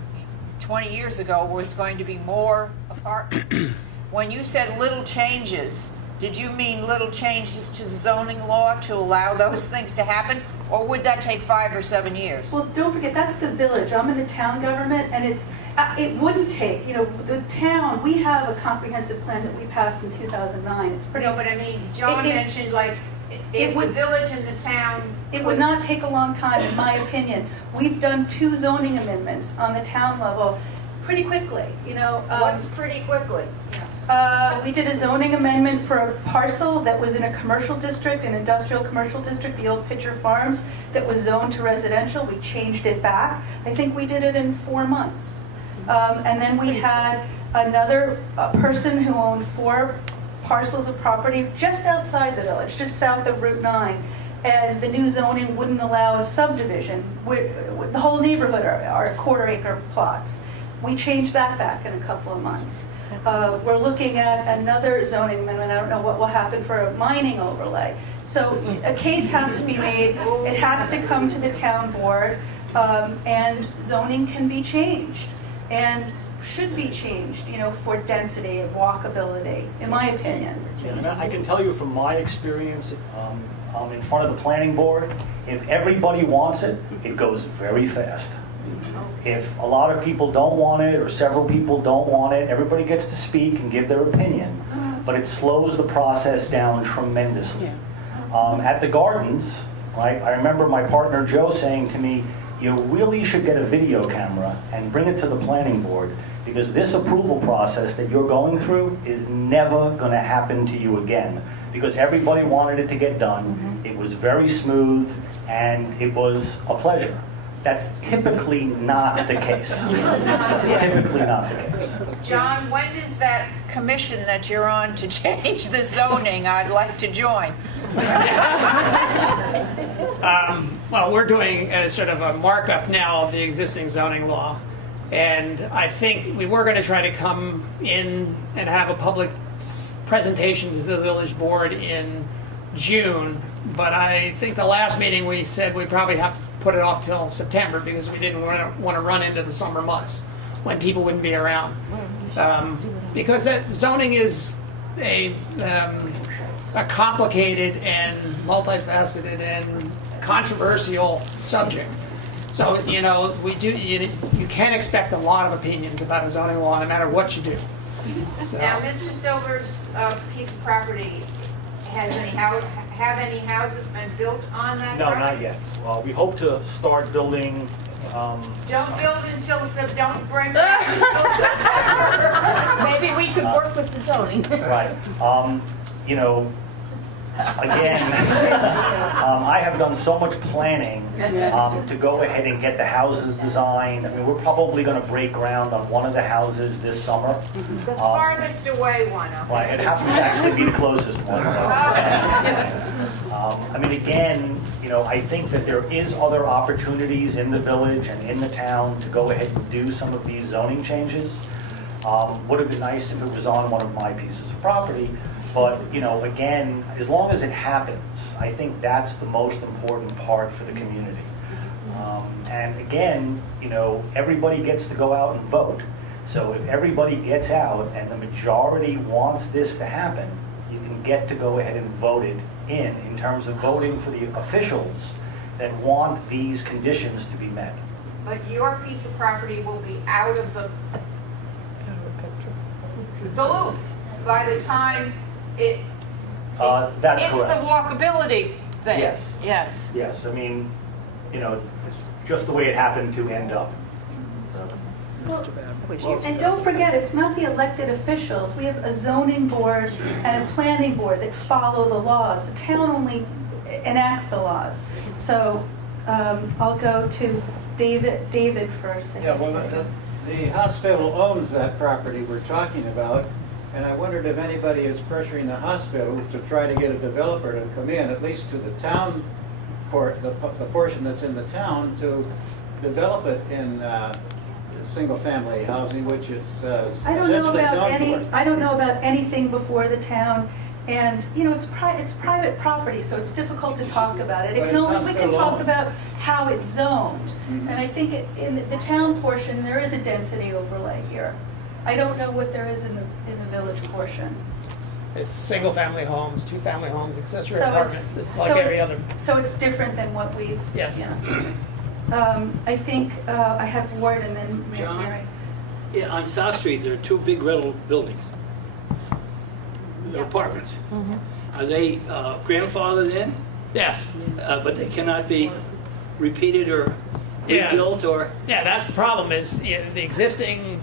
20 years ago was going to be more apartments. When you said little changes, did you mean little changes to the zoning law to allow those things to happen? Or would that take 5 or 7 years? Well, don't forget, that's the village. I'm in the town government, and it wouldn't take, the town, we have a comprehensive plan that we passed in 2009. It's pretty. No, but I mean, John mentioned like if the would- village and the town. It would not take a long time, in my opinion. We've done 2 zoning amendments on the town level pretty quickly, you know. What's pretty quickly? We did a zoning amendment for a parcel that was in a commercial district, an industrial commercial district, the old Pitcher Farms, that was zoned to residential. We changed it back. I think we did it in 4 months. And then we had another person who owned 4 parcels of property just outside the village, just south of Route 9. And the new zoning wouldn't allow a subdivision. The whole neighborhood are 1/4 acre plots. We changed that back in a couple of months. We're looking at another zoning amendment. I don't know what will happen for a mining overlay. So a case has to be made. It has to come to the town board, and zoning can be changed and should be changed, you know, for density and walkability, in my opinion. And I can tell you from my experience in front of the planning board, if everybody wants it, it goes very fast. If a lot of people don't want it, or several people don't want it, everybody gets to speak and give their opinion, but it slows the process down tremendously. At the gardens, right, I remember my partner Joe saying to me, you really should get a video camera and bring it to the planning board, because this approval process that you're going through is never going to happen to you again, because everybody wanted it to get done. It was very smooth, and it was a pleasure. That's typically not the case. Typically not the case. John, when is that commission that you're on to change the zoning? I'd like to join. Well, we're doing a sort of a markup now of the existing zoning law. And I think we were going to try to come in and have a public presentation to the village board in June. But I think the last meeting we said we probably have to put it off till September, because we didn't want to run into the summer months when people wouldn't be around. Because zoning is a complicated and multifaceted and controversial subject. So, you know, you can't expect a lot of opinions about a zoning law no matter what you do. So, Now, Mr. Silver's piece of property, have any houses been built on that No, property? not yet. We hope to start building. Don't build until, don't bring back until September. Maybe we could work with the zoning. Right. You know, again, I have done so much planning to go ahead and get the houses designed. I mean, we're probably going to break ground on one of the houses this summer. The farthest away one, okay? Right, it happens to actually be the closest one. I mean, again, you know, I think that there is other opportunities in the village and in the town to go ahead and do some of these zoning changes. Would have been nice if it was on one of my pieces of property, but, you know, again, as long as it happens, I think that's the most important part for the community. And again, you know, everybody gets to go out and vote. So if everybody gets out and the majority wants this to happen, you can get to go ahead and vote it in terms of voting for the officials that want these conditions to be met. But your piece of property will be out of the loop by the time That's it's correct. the walkability thing. Yes. Yes. Yes, I mean, you know, it's just the way it happened to end up. And don't forget, it's not the elected officials. We have a zoning board and a planning board that follow the laws. The town only enacts the laws. So I'll go to David first. Yeah, well, the hospital owns that property we're talking about, and I wondered if anybody is pressuring the hospital to try to get a developer to come in, at least to the town, the portion that's in the town, to develop it in single-family housing, which is I don't know essentially about zoned for. I don't know about anything before the town, and, you know, it's private property, so it's difficult to talk about it. But it's We can hospital talk owned. about how it's zoned. Mhm. And I think in the town portion, there is a density overlay here. I don't know what there is in the village portion. it's single-family homes, two-family homes, accessory So apartments. It's like every other. So it's different than what we've, Yes. yeah. I think I have Ward and then John? Mary. Yeah, on South Street, there are 2 big rental buildings. They're apartments. Are they grandfathered in, Yes. but they cannot be repeated or Yeah. rebuilt or? Yeah, that's the problem is the existing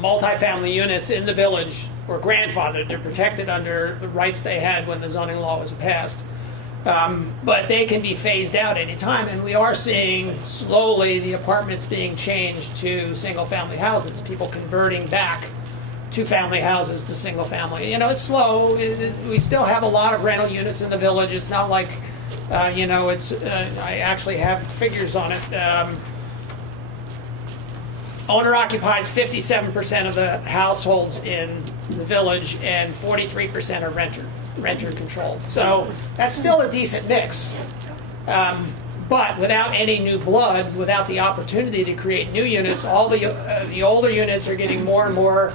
multifamily units in the village were grandfathered. They're protected under the rights they had when the zoning law was passed. But they can be phased out anytime, and we are seeing slowly the apartments being changed to single-family houses, people converting back two-family houses to single-family. You know, it's slow. We still have a lot of rental units in the village. It's not like, I actually have figures on it. Owner occupies 57% of the households in the village, and 43% are renter controlled. So that's still a decent mix. But without any new blood, without the opportunity to create new units, all the older units are getting more and more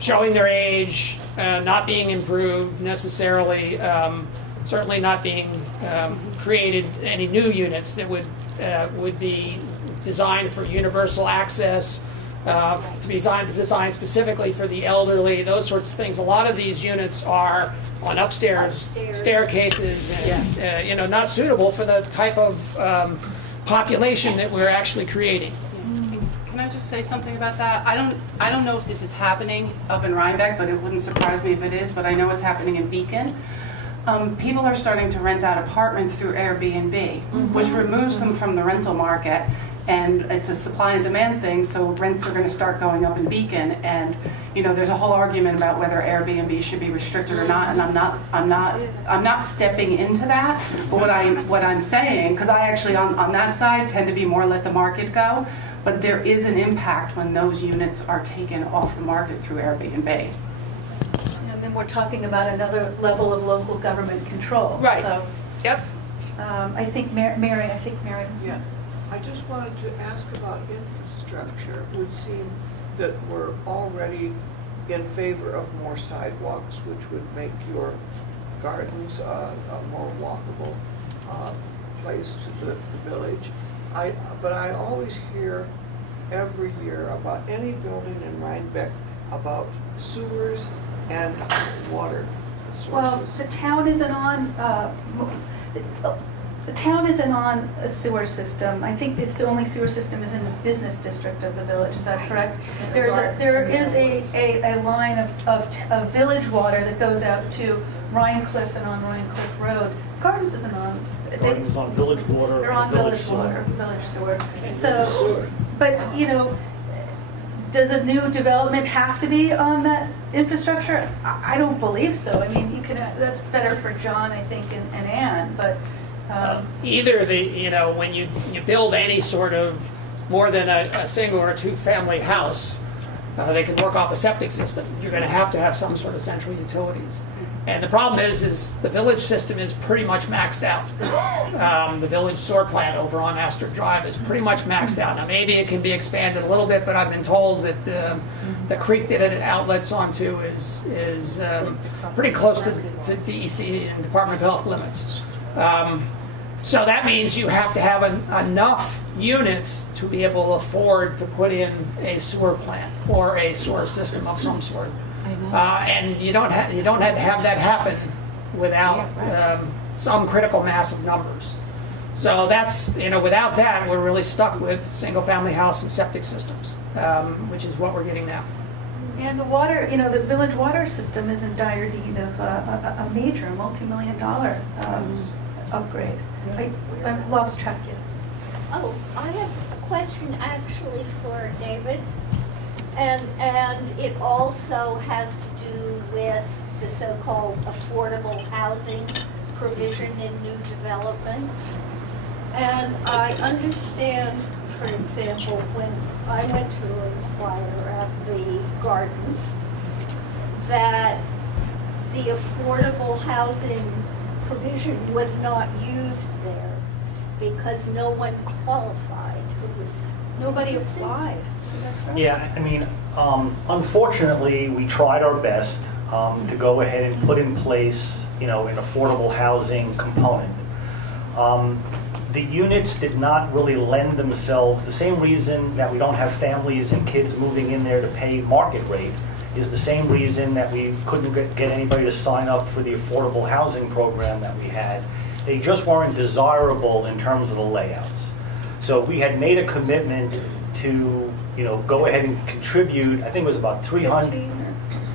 showing their age, not being improved necessarily, certainly not being created any new units that would be designed for universal access, to be designed specifically for the elderly, those sorts of things. A lot of these units are on upstairs staircases and not suitable for the type of population that we're actually creating. Can I just say something about that? I don't know if this is happening up in Rhinebeck, but it wouldn't surprise me if it is, but I know it's happening in Beacon. People are starting to rent out apartments through Airbnb, which removes them from the rental market. And it's a supply and demand thing, so rents are going to start going up in Beacon. And there's a whole argument about whether Airbnb should be restricted or not. And I'm not stepping into that. But what I'm saying, because I actually on that side tend to be more let the market go. But there is an impact when those units are taken off the market through Airbnb. And then we're talking about another level of local government control. Right. So, Yep. I think Mary was Yes. I just wanted to ask about infrastructure. It would seem that we're already in favor of more sidewalks, which would make your gardens a more walkable place to the village. But I always hear every year about any building in Rhinebeck about sewers and water Well, sources. the town isn't on, the town isn't on a sewer system. I think the only sewer system is in the business district of the village, is that correct? There is a line of village water that goes out to Rhinecliff and on Rhinecliff Road. Gardens isn't on. Gardens on village water. They're on village water, village sewer. So, but, does a new development have to be on that infrastructure? I don't believe so. I mean, you can, that's better for John, I think, and Ann, but. Either when you build any sort of more than a single or two-family house, they can work off a septic system. You're going to have some sort of central utilities. And the problem is the village system is pretty much maxed out. The village sewer plant over on Astor Drive is pretty much maxed out. Now maybe it can be expanded a little bit, but I've been told that the creek that it outlets onto is pretty close to DEC and Department of Health limits. So that means you have to have enough units to be able to afford to put in a sewer plant or a sewer system of some sort. And you don't have to have that happen without some critical mass of numbers. So that's, without that, we're really stuck with single-family house and septic systems, which is what we're getting now. And the water, the village water system is in dire need of a major multi-million-dollar upgrade. I lost track, yes. Oh, I have a question actually for David. And it also has to do with the so-called affordable housing provision in new developments. And I understand, for example, when I went to inquire at the gardens, that the affordable housing provision was not used there because no one qualified. Nobody applied. Yeah, I mean, unfortunately, we tried our best to go ahead and put in place, an affordable housing component. The units did not really lend themselves, the same reason that we don't have families and kids moving in there to pay market rate, is the same reason that we couldn't get anybody to sign up for the affordable housing program that we had. They just weren't desirable in terms of the layouts. So we had made a commitment to, go ahead and contribute, I think it was about 300. 15 or-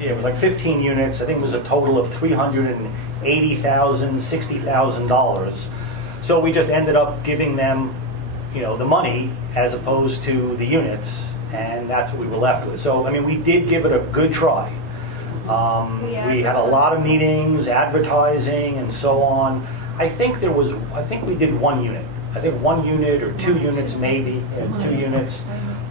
Yeah, it was like 15 units. I think it was a total of $380,000, $60,000. So we just ended up giving them, the money as opposed to the units, and that's what we were left with. So, I mean, we did give it a good try. We had a lot of meetings, advertising, and so on. I think we did one unit. I think 1 unit or 2 units maybe, 2 units.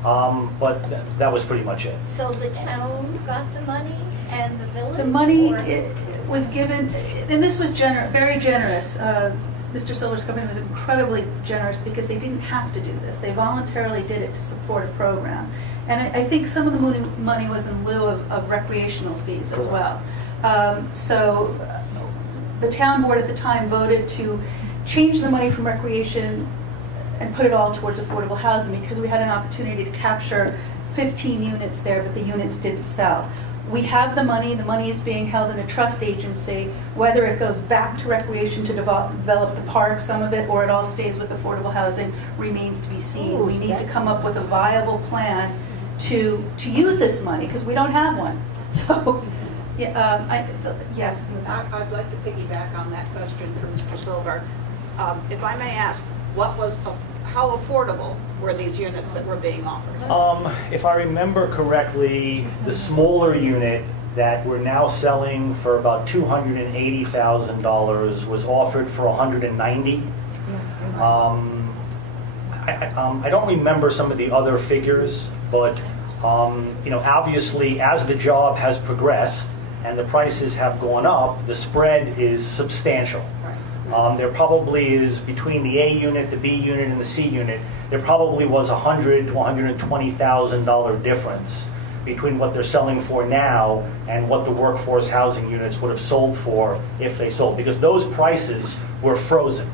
But that was pretty much it. So the town got the money and the village? The money or- was given, and this was very generous. Mr. Silver's company was incredibly generous because they didn't have to do this. They voluntarily did it to support a program. And I think some of the money was in lieu of recreational fees as well. So the town board at the time voted to change the money from recreation and put it all towards affordable housing because we had an opportunity to capture 15 units there, but the units didn't sell. We have the money is being held in a trust agency. Whether it goes back to recreation to develop the park, some of it, or it all stays with affordable housing remains to be seen. Ooh, We need to that's come up with a nice. viable plan to use this money because we don't have one. So, yeah, yes. I'd like to piggyback on that question from Mr. Silver. If I may ask, how affordable were these units that were being offered? If I remember correctly, the smaller unit that we're now selling for about $280,000 was offered for $190,000. I don't remember some of the other figures, but obviously as the job has progressed and the prices have gone up, the spread is substantial. There probably is, between the A unit, the B unit, and the C unit, there probably was $100,000 to $120,000 difference between what they're selling for now and what the workforce housing units would have sold for if they sold, because those prices were frozen.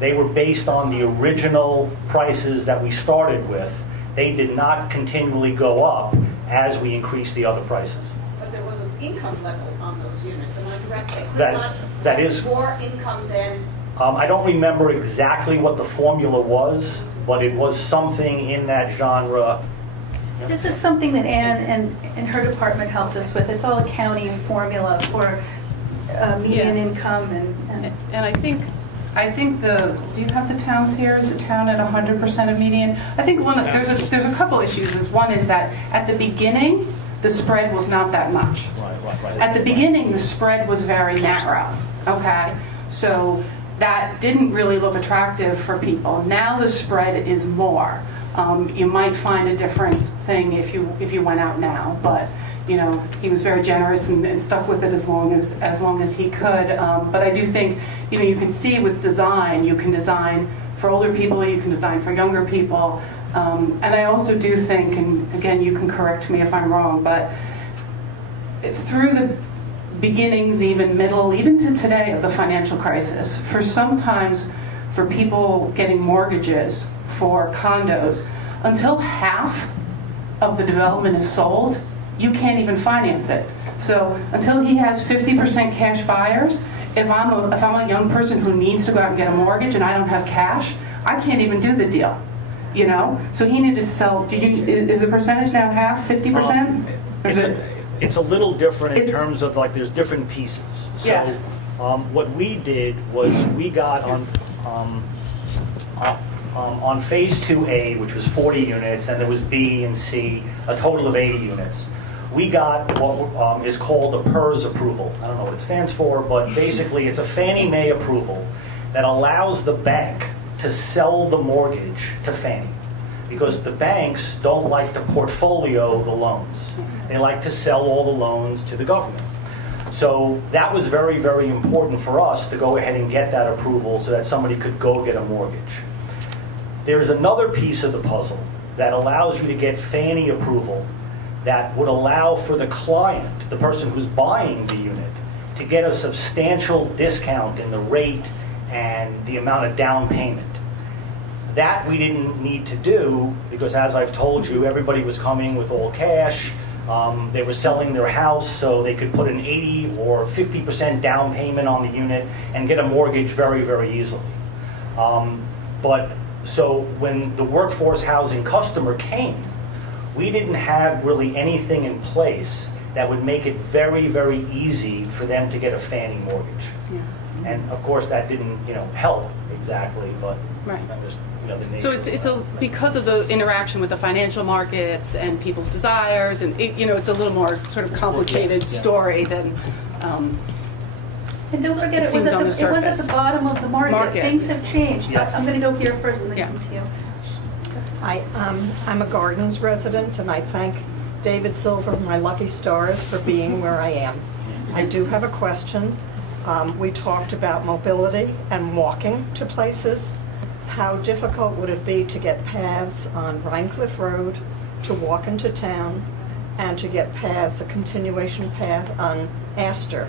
They were based on the original prices that we started with. They did not continually go up as we increased the other prices. But there was an income level on those units, am I correct? They could That- not that have is- more income than, I don't remember exactly what the formula was, but it was something in that genre. This is something that Ann and her department helped us with. It's all accounting formula for median Yeah. income and And I think do you have the towns here? Is the town at 100% of median? I think there's a couple issues. One is that at the beginning, the spread was not that much. Right. At the beginning, the spread was very narrow, okay? So that didn't really look attractive for people. Now the spread is more. You might find a different thing if you went out now, but he was very generous and stuck with it as long as he could. But I do think you can see with design, you can design for older people, you can design for younger people, and I also do think, and again you can correct me if I'm wrong, but through the beginnings, even middle, even to today of the financial crisis, sometimes for people getting mortgages for condos, until half of the development is sold, you can't even finance it. So until he has 50% cash buyers, if I'm a young person who needs to go out and get a mortgage and I don't have cash, I can't even do the deal. So he needed to sell. Is the percentage now half, 50%? It's a little different in It's- terms of, like, there's different pieces. So Yeah. what we did was we got on phase 2A, which was 40 units, and there was B and C, a total of 80 units. We got what is called a PERS approval. I don't know what it stands for, but basically it's a Fannie Mae approval that allows the bank to sell the mortgage to Fannie, because the banks don't like to portfolio the loans. They like to sell all the loans to the government. So that was very, very important for us to go ahead and get that approval so that somebody could go get a mortgage. There's another piece of the puzzle that allows you to get Fannie approval that would allow for the client, the person who's buying the unit, to get a substantial discount in the rate and the amount of down payment. That we didn't need to do because, as I've told you, everybody was coming with all cash. They were selling their house so they could put an 80 or 50% down payment on the unit and get a mortgage very, very easily. So when the workforce housing customer came, we didn't have really anything in place that would make it very, very easy for them to get a Fannie mortgage. Yeah. And of course, that didn't, help exactly, but Right. that was, the nature So of it's it. because of the interaction with the financial markets and people's desires, and it's a little more sort of complicated Yeah. story than. And don't forget, It it was seems at on the, the it was at surface. the bottom of the market. Market. Things have changed. Yeah. I'm going to go here first and then Yeah. come to you. I'm a Gardens resident, and I thank David Silver, my lucky stars, for being where I am. I do have a question. We talked about mobility and walking to places. How difficult would it be to get paths on Rhinecliff Road to walk into town, and to get paths, a continuation path on Astor,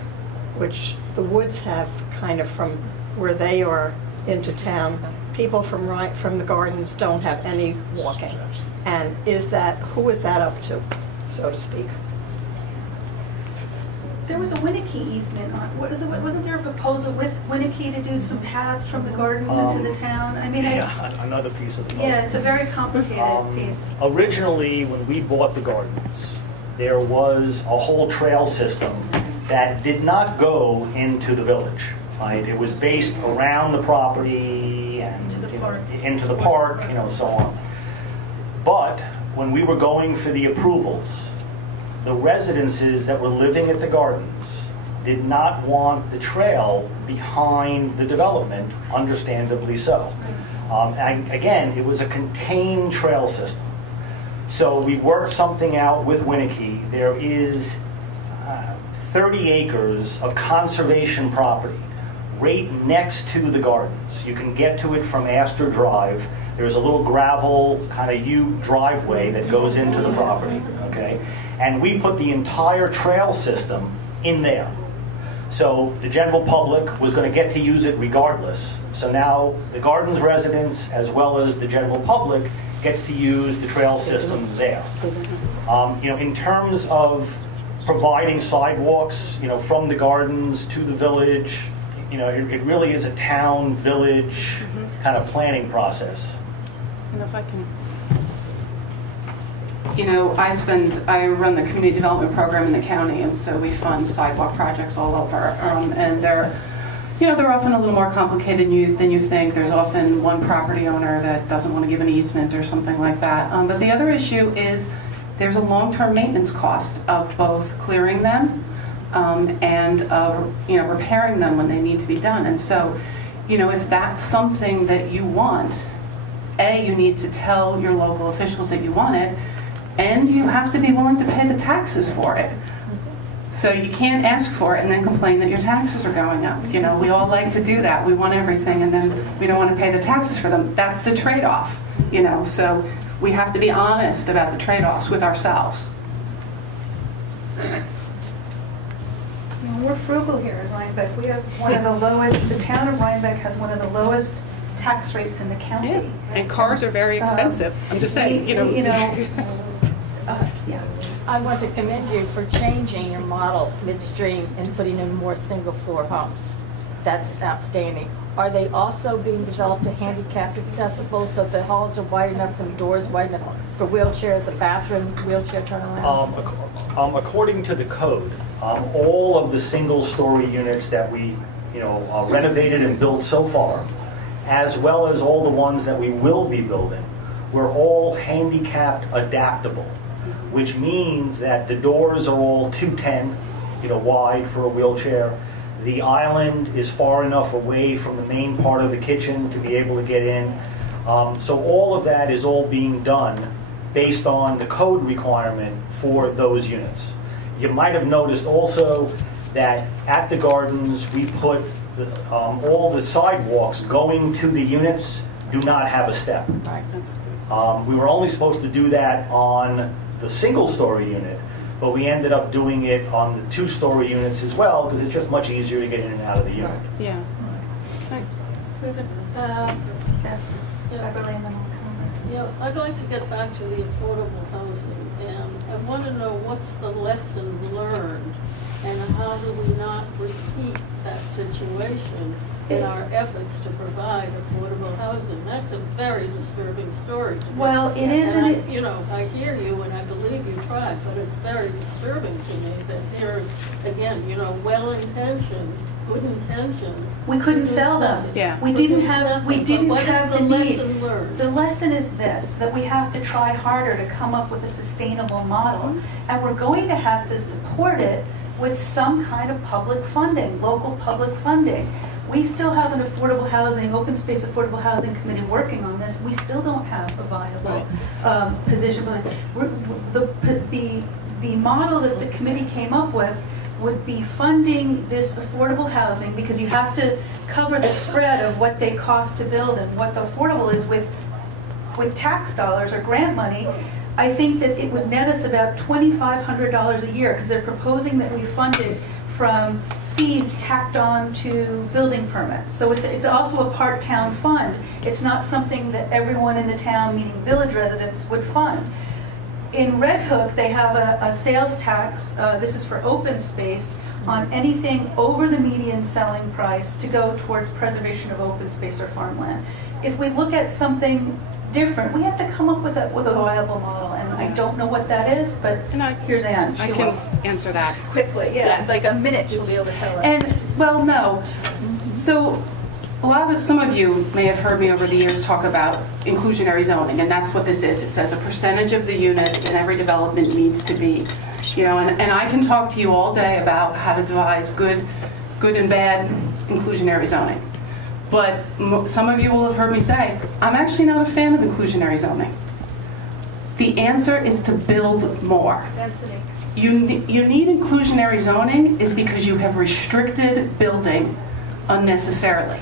which the woods have kind of from where they are into town? People from the Gardens don't have any walking. And who is that up to, so to speak? There was a Winnicke easement on, wasn't there a proposal with Winnicke to do some paths from the gardens into the town? I mean, Another piece of the puzzle. yeah, it's a very complicated piece. Originally, when we bought the gardens, there was a whole trail system that did not go into the village. Right? It was based around the property and Into the park. into the park, so on. But when we were going for the approvals, the residences that were living at the gardens did not want the trail behind the development, understandably so. And again, it was a contained trail system. So we worked something out with Winnicke. There is 30 acres of conservation property right next to the gardens. You can get to it from Astor Drive. There's a little gravel kind of driveway that goes into the property, okay? And we put the entire trail system in there. So the general public was going to get to use it regardless. So now the gardens residents, as well as the general public, gets to use the trail system there. In terms of providing sidewalks, from the gardens to the village, it really is a town, village kind of planning process. And if I can, I run the community development program in the county, and so we fund sidewalk projects all over. And they're often a little more complicated than you think. There's often one property owner that doesn't want to give an easement or something like that. But the other issue is there's a long-term maintenance cost of both clearing them and repairing them when they need to be done. And so, if that's something that you want, you need to tell your local officials that you want it, and you have to be willing to pay the taxes for it. So you can't ask for it and then complain that your taxes are going up. We all like to do that. We want everything, and then we don't want to pay the taxes for them. That's the trade-off, So we have to be honest about the trade-offs with ourselves. We're frugal here in Rhinebeck. We have one of the lowest, the town of Rhinebeck has one of the lowest tax rates in the county. Yeah, and cars are very expensive. I'm just saying, Yeah. I want to commend you for changing your model midstream and putting in more single-floor homes. That's outstanding. Are they also being developed to handicap accessible so the halls are wide enough and doors wide enough for wheelchairs, a bathroom, wheelchair turnarounds? According to the code, all of the single-story units that we, renovated and built so far, as well as all the ones that we will be building, were all handicapped adaptable, which means that the doors are all 210, wide for a wheelchair. The island is far enough away from the main part of the kitchen to be able to get in. So all of that is all being done based on the code requirement for those units. You might have noticed also that at the gardens, we put all the sidewalks going to the units do not have a step. Right, that's good. We were only supposed to do that on the single-story unit, but we ended up doing it on the two-story units as well because it's just much easier to get in and out of the unit. Yeah. Beverly and then I'll come. Yeah, I'd like to get back to the affordable housing, and I want to know what's the lesson learned, and how do we not repeat that situation in our efforts to provide affordable housing? That's a very disturbing story to me. Well, it is, And and I, you know, I hear you and I believe you tried, but it's very disturbing to me that here, again, you know, well intentions, good intentions. we couldn't produce sell them. nothing. Yeah. We didn't Produce have, we nothing. didn't But have the what is need. the lesson learned? The lesson is this, that we have to try harder to come up with a sustainable model, and we're going to have to support it with some kind of public funding, local public funding. We still have an affordable housing, open space affordable housing committee working on this. We still don't have a viable position. The model that the committee came up with would be funding this affordable housing, because you have to cover the spread of what they cost to build and what the affordable is with tax dollars or grant money. I think that it would net us about $2,500 a year, because they're proposing that we fund it from fees tacked on to building permits. So it's also a part-town fund. It's not something that everyone in the town, meaning village residents, would fund. In Red Hook, they have a sales tax, this is for open space, on anything over the median selling price to go towards preservation of open space or farmland. If we look at something different, we have to come up with a viable model, and I don't know what that is, but here's Ann. I She can will. answer that. Quickly, yeah, it's like a minute she'll be able to tell us. And, well, no. So, some of you may have heard me over the years talk about inclusionary zoning, and that's what this is. It says a percentage of the units in every development needs to be, you know, and I can talk to you all day about how to devise good and bad inclusionary zoning. But some of you will have heard me say, I'm actually not a fan of inclusionary zoning. The answer is to build more. Density. You need inclusionary zoning is because you have restricted building unnecessarily.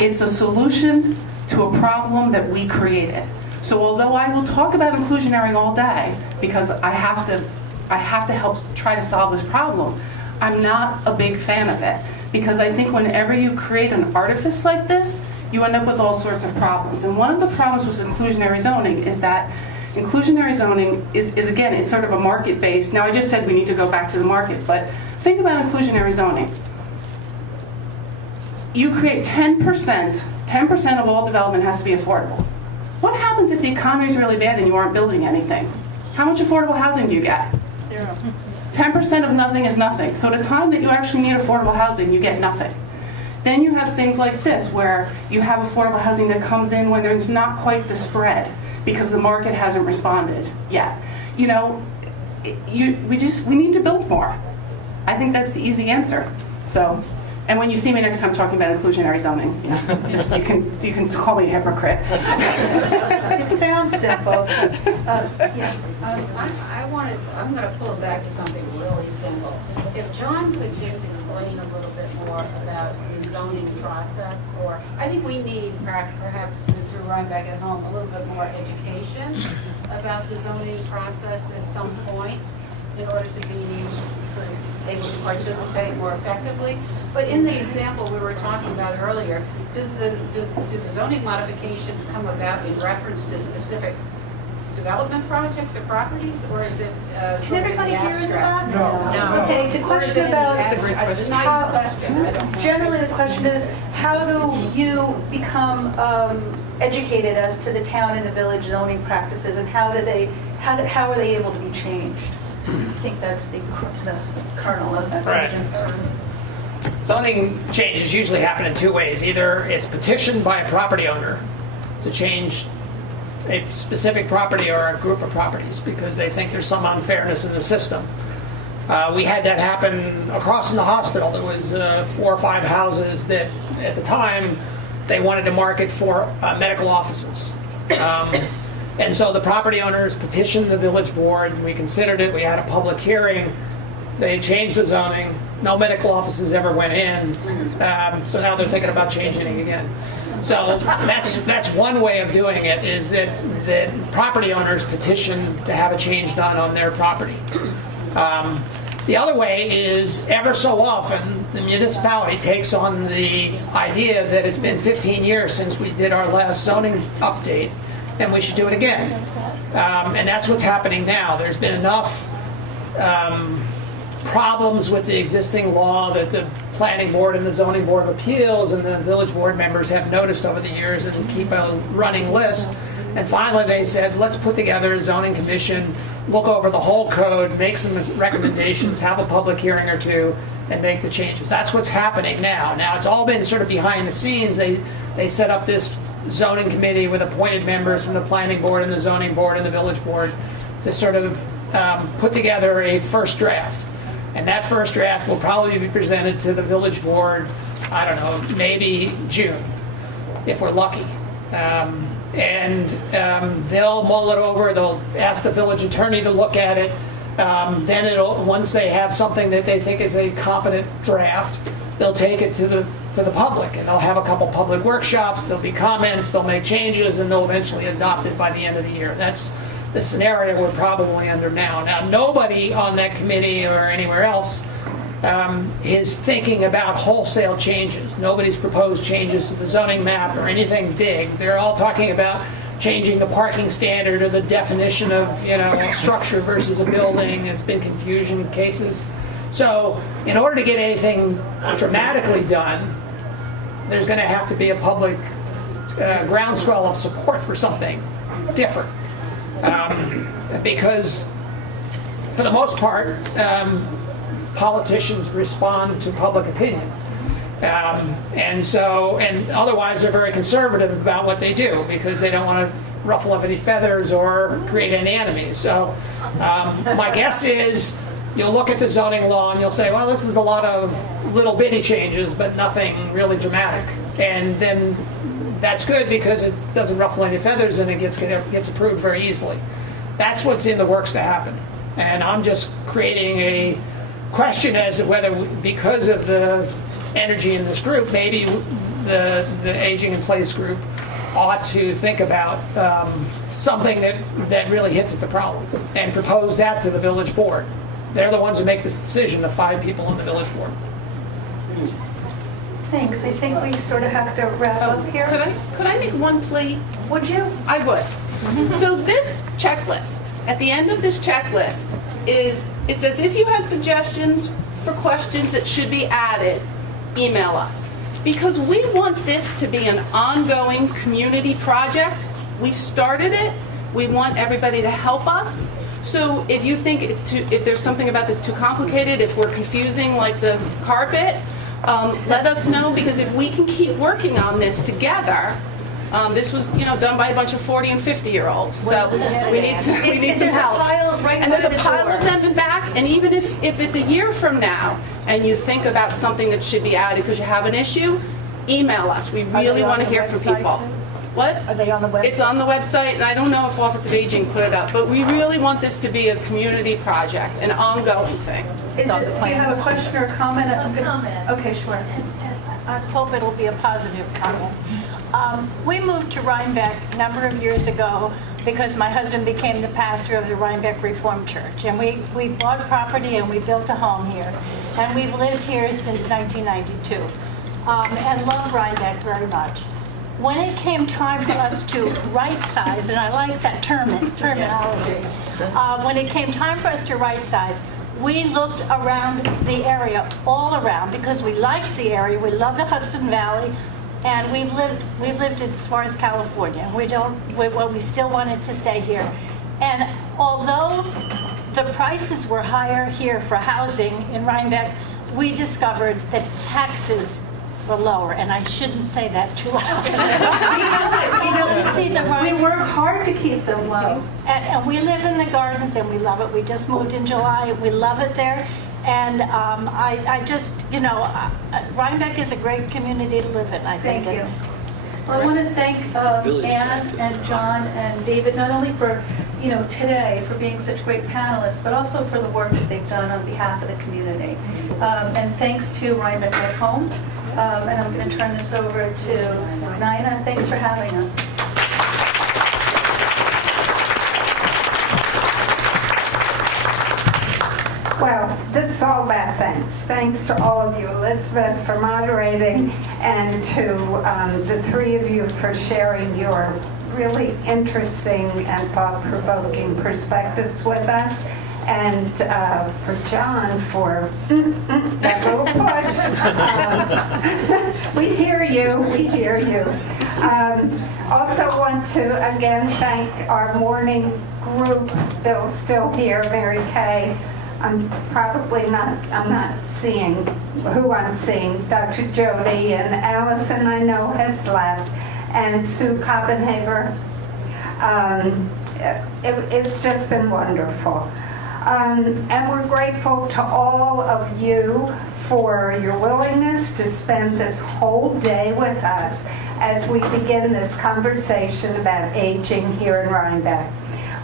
It's a solution to a problem that we created. So although I will talk about inclusionary all day, because I have to help try to solve this problem, I'm not a big fan of it. Because I think whenever you create an artifice like this, you end up with all sorts of problems. And one of the problems with inclusionary zoning is that inclusionary zoning is again, it's sort of a market-based. Now, I just said we need to go back to the market, but think about inclusionary zoning. You create 10% of all development has to be affordable. What happens if the economy is really bad and you aren't building anything? How much affordable housing do you get? 0. 10% of nothing is nothing. So at a time that you actually need affordable housing, you get nothing. Then you have things like this, where you have affordable housing that comes in when there's not quite the spread because the market hasn't responded yet. You know, we need to build more. I think that's the easy answer. So, and when you see me next time talking about inclusionary zoning, you know, just you can call me a hypocrite. It sounds simple. Yes. I'm going to pull it back to something really simple. If John could just explain a little bit more about the zoning process, or I think we need perhaps through Rhinebeck at Home a little bit more education about the zoning process at some point in order to be sort of able to participate more effectively. But in the example we were talking about earlier, do the zoning modifications come about in reference to specific development projects or properties, or is it Can everybody hear into that? No. Okay, the question about, That's a great question. generally the question is, how do you become educated as to the town and the village zoning practices, and how are they able to be changed? I think that's the kernel of that Right. question. Zoning changes usually happen in two ways. Either it's petitioned by a property owner to change a specific property or a group of properties because they think there's some unfairness in the system. We had that happen across from the hospital. There was 4 or 5 houses that, at the time, they wanted to market for medical offices. And so the property owners petitioned the village board, and we considered it. We had a public hearing. They changed the zoning. No medical offices ever went in. So now they're thinking about changing it again. So that's one way of doing it, is that property owners petition to have a change done on their property. The other way is, ever so often, the municipality takes on the idea that it's been 15 years since we did our last zoning update, and we should do it again. And that's what's happening now. There's been enough problems with the existing law that the planning board and the zoning board of appeals and the village board members have noticed over the years and keep a running list. And finally they said, let's put together a zoning commission, look over the whole code, make some recommendations, have a public hearing or two, and make the changes. That's what's happening now. Now, it's all been sort of behind the scenes. They set up this zoning committee with appointed members from the planning board and the zoning board and the village board to sort of put together a first draft. And that first draft will probably be presented to the village board, I don't know, maybe June, if we're lucky. They'll mull it over, they'll ask the village attorney to look at it. Then once they have something that they think is a competent draft, they'll take it to the public, and they'll have a couple public workshops, there'll be comments, they'll make changes, and they'll eventually adopt it by the end of the year. That's the scenario we're probably under now. Now, nobody on that committee or anywhere else is thinking about wholesale changes. Nobody's proposed changes to the zoning map or anything big. They're all talking about changing the parking standard or the definition of, structure versus a building. There's been confusion cases. So in order to get anything dramatically done, there's going to have to be a public groundswell of support for something different. Because for the most part, politicians respond to public opinion. And otherwise they're very conservative about what they do because they don't want to ruffle up any feathers or create any enemies. So my guess is you'll look at the zoning law and you'll say, well, this is a lot of little bitty changes, but nothing really dramatic. And then that's good because it doesn't ruffle any feathers and it gets approved very easily. That's what's in the works to happen. And I'm just creating a question as to whether, because of the energy in this group, maybe the Aging in Place group ought to think about something that really hits at the problem and propose that to the village board. They're the ones who make this decision, the 5 people on the village board. Thanks. I think we sort of have to wrap up here. Could I make one plea? Would you? I would. So this checklist, at the end of this checklist, it says if you have suggestions for questions that should be added, email us. Because we want this to be an ongoing community project. We started it. We want everybody to help us. So if you think if there's something about this too complicated, if we're confusing like the carpet, let us know, because if we can keep working on this together, this was done by a bunch of 40 and 50-year-olds, so we need some help. And there's a pile of them in back, and even if it's a year from now and you think about something that should be added because you have an issue, email us. We really want to hear from people. What? Are they on the website? It's on the website, and I don't know if Office of Aging put it up, but we really want this to be a community project, an ongoing thing. Do you have a question or a comment? Okay, sure. I hope it'll be a positive comment. We moved to Rhinebeck a number of years ago because my husband became the pastor of the Rhinebeck Reformed Church. And we bought property and we built a home here. And we've lived here since 1992 and love Rhinebeck very much. When it came time for us to right size, and I like that terminology, when it came time for us to right size, we looked around the area, all around, because we liked the area. We love the Hudson Valley, and we've lived as far as California. We still wanted to stay here. And although the prices were higher here for housing in Rhinebeck, we discovered that taxes were lower, and I shouldn't say that too loud. Because, we see the rise. We work hard to keep them low. And we live in the gardens, and we love it. We just moved in July. We love it there. And I just, Rhinebeck is a great community to live in, I think. Thank you. Well, I want to thank Ann and John and David, not only for, today, for being such great panelists, but also for the work that they've done on behalf of the community. And thanks to Rhinebeck at Home. And I'm going to turn this over to Nina. Thanks for having us. Well, this is all about thanks. Thanks to all of you, Elizabeth, for moderating, and to the 3 of you for sharing your really interesting and thought-provoking perspectives with us. And for John, for that little push. We hear you, we hear you. Also want to again thank our morning group. Bill's still here, Mary Kay. I'm not seeing who I'm seeing. Dr. Jody and Allison, I know, has left, and Sue Koppenhaver. It's just been wonderful. And we're grateful to all of you for your willingness to spend this whole day with us as we begin this conversation about aging here in Rhinebeck.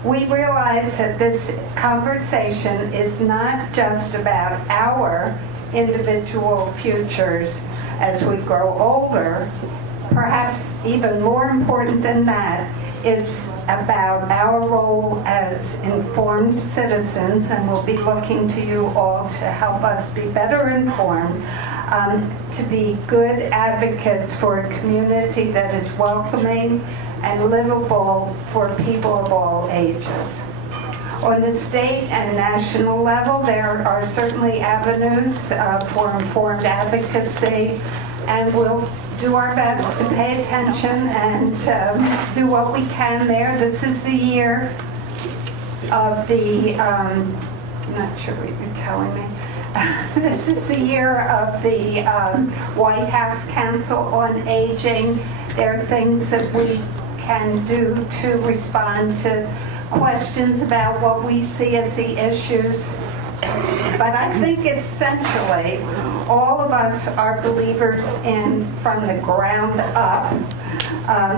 We realize that this conversation is not just about our individual futures as we grow older. Perhaps even more important than that, it's about our role as informed citizens, and we'll be looking to you all to help us be better informed, to be good advocates for a community that is welcoming and livable for people of all ages. On the state and national level, there are certainly avenues for informed advocacy, and we'll do our best to pay attention and do what we can there. This is the year of the, I'm not sure what you're telling me. This is the year of the White House Council on Aging. There are things that we can do to respond to questions about what we see as the issues. But I think essentially, all of us are believers in from the ground up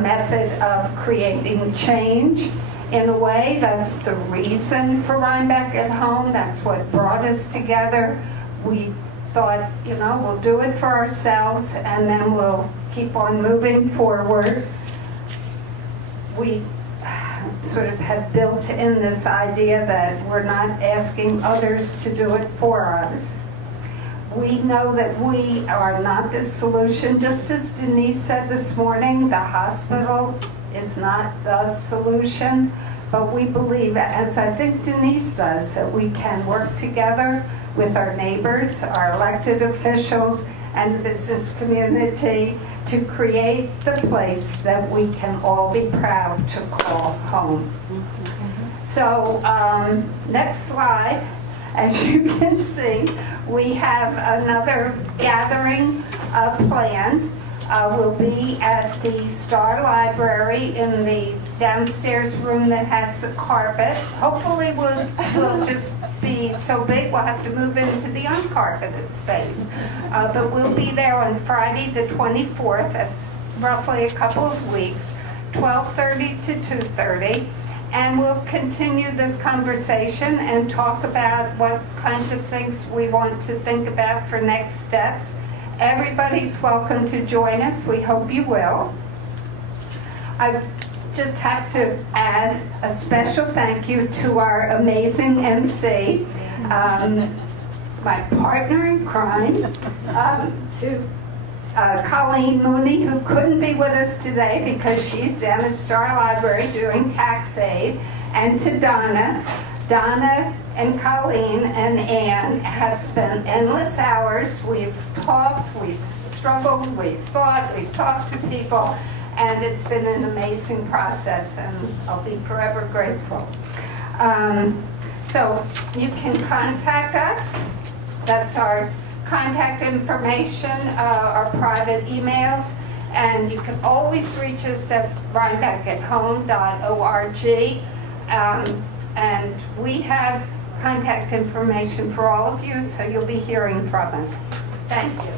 method of creating change. In a way, that's the reason for Rhinebeck at Home. That's what brought us together. We thought, we'll do it for ourselves, and then we'll keep on moving forward. We sort of have built in this idea that we're not asking others to do it for us. We know that we are not the solution. Just as Denise said this morning, the hospital is not the solution, but we believe, as I think Denise does, that we can work together with our neighbors, our elected officials, and the business community to create the place that we can all be proud to call home. So next slide. As you can see, we have another gathering planned. We'll be at the Star Library in the downstairs room that has the carpet. Hopefully we'll just be so big we'll have to move into the uncarpeted space. But we'll be there on Friday the 24th. That's roughly a couple of weeks, 12:30 to 2:30. And we'll continue this conversation and talk about what kinds of things we want to think about for next steps. Everybody's welcome to join us. We hope you will. I just have to add a special thank you to our amazing MC, my partner in crime, to Colleen Mooney, who couldn't be with us today because she's down at Star Library doing tax aid, and to Donna. Donna and Colleen and Ann have spent endless hours. We've talked, we've struggled, we've thought, we've talked to people, and it's been an amazing process, and I'll be forever grateful. So you can contact us. That's our contact information, our private emails, and you can always reach us at rhinebeckathome.org. And we have contact information for all of you, so you'll be hearing from us. Thank you.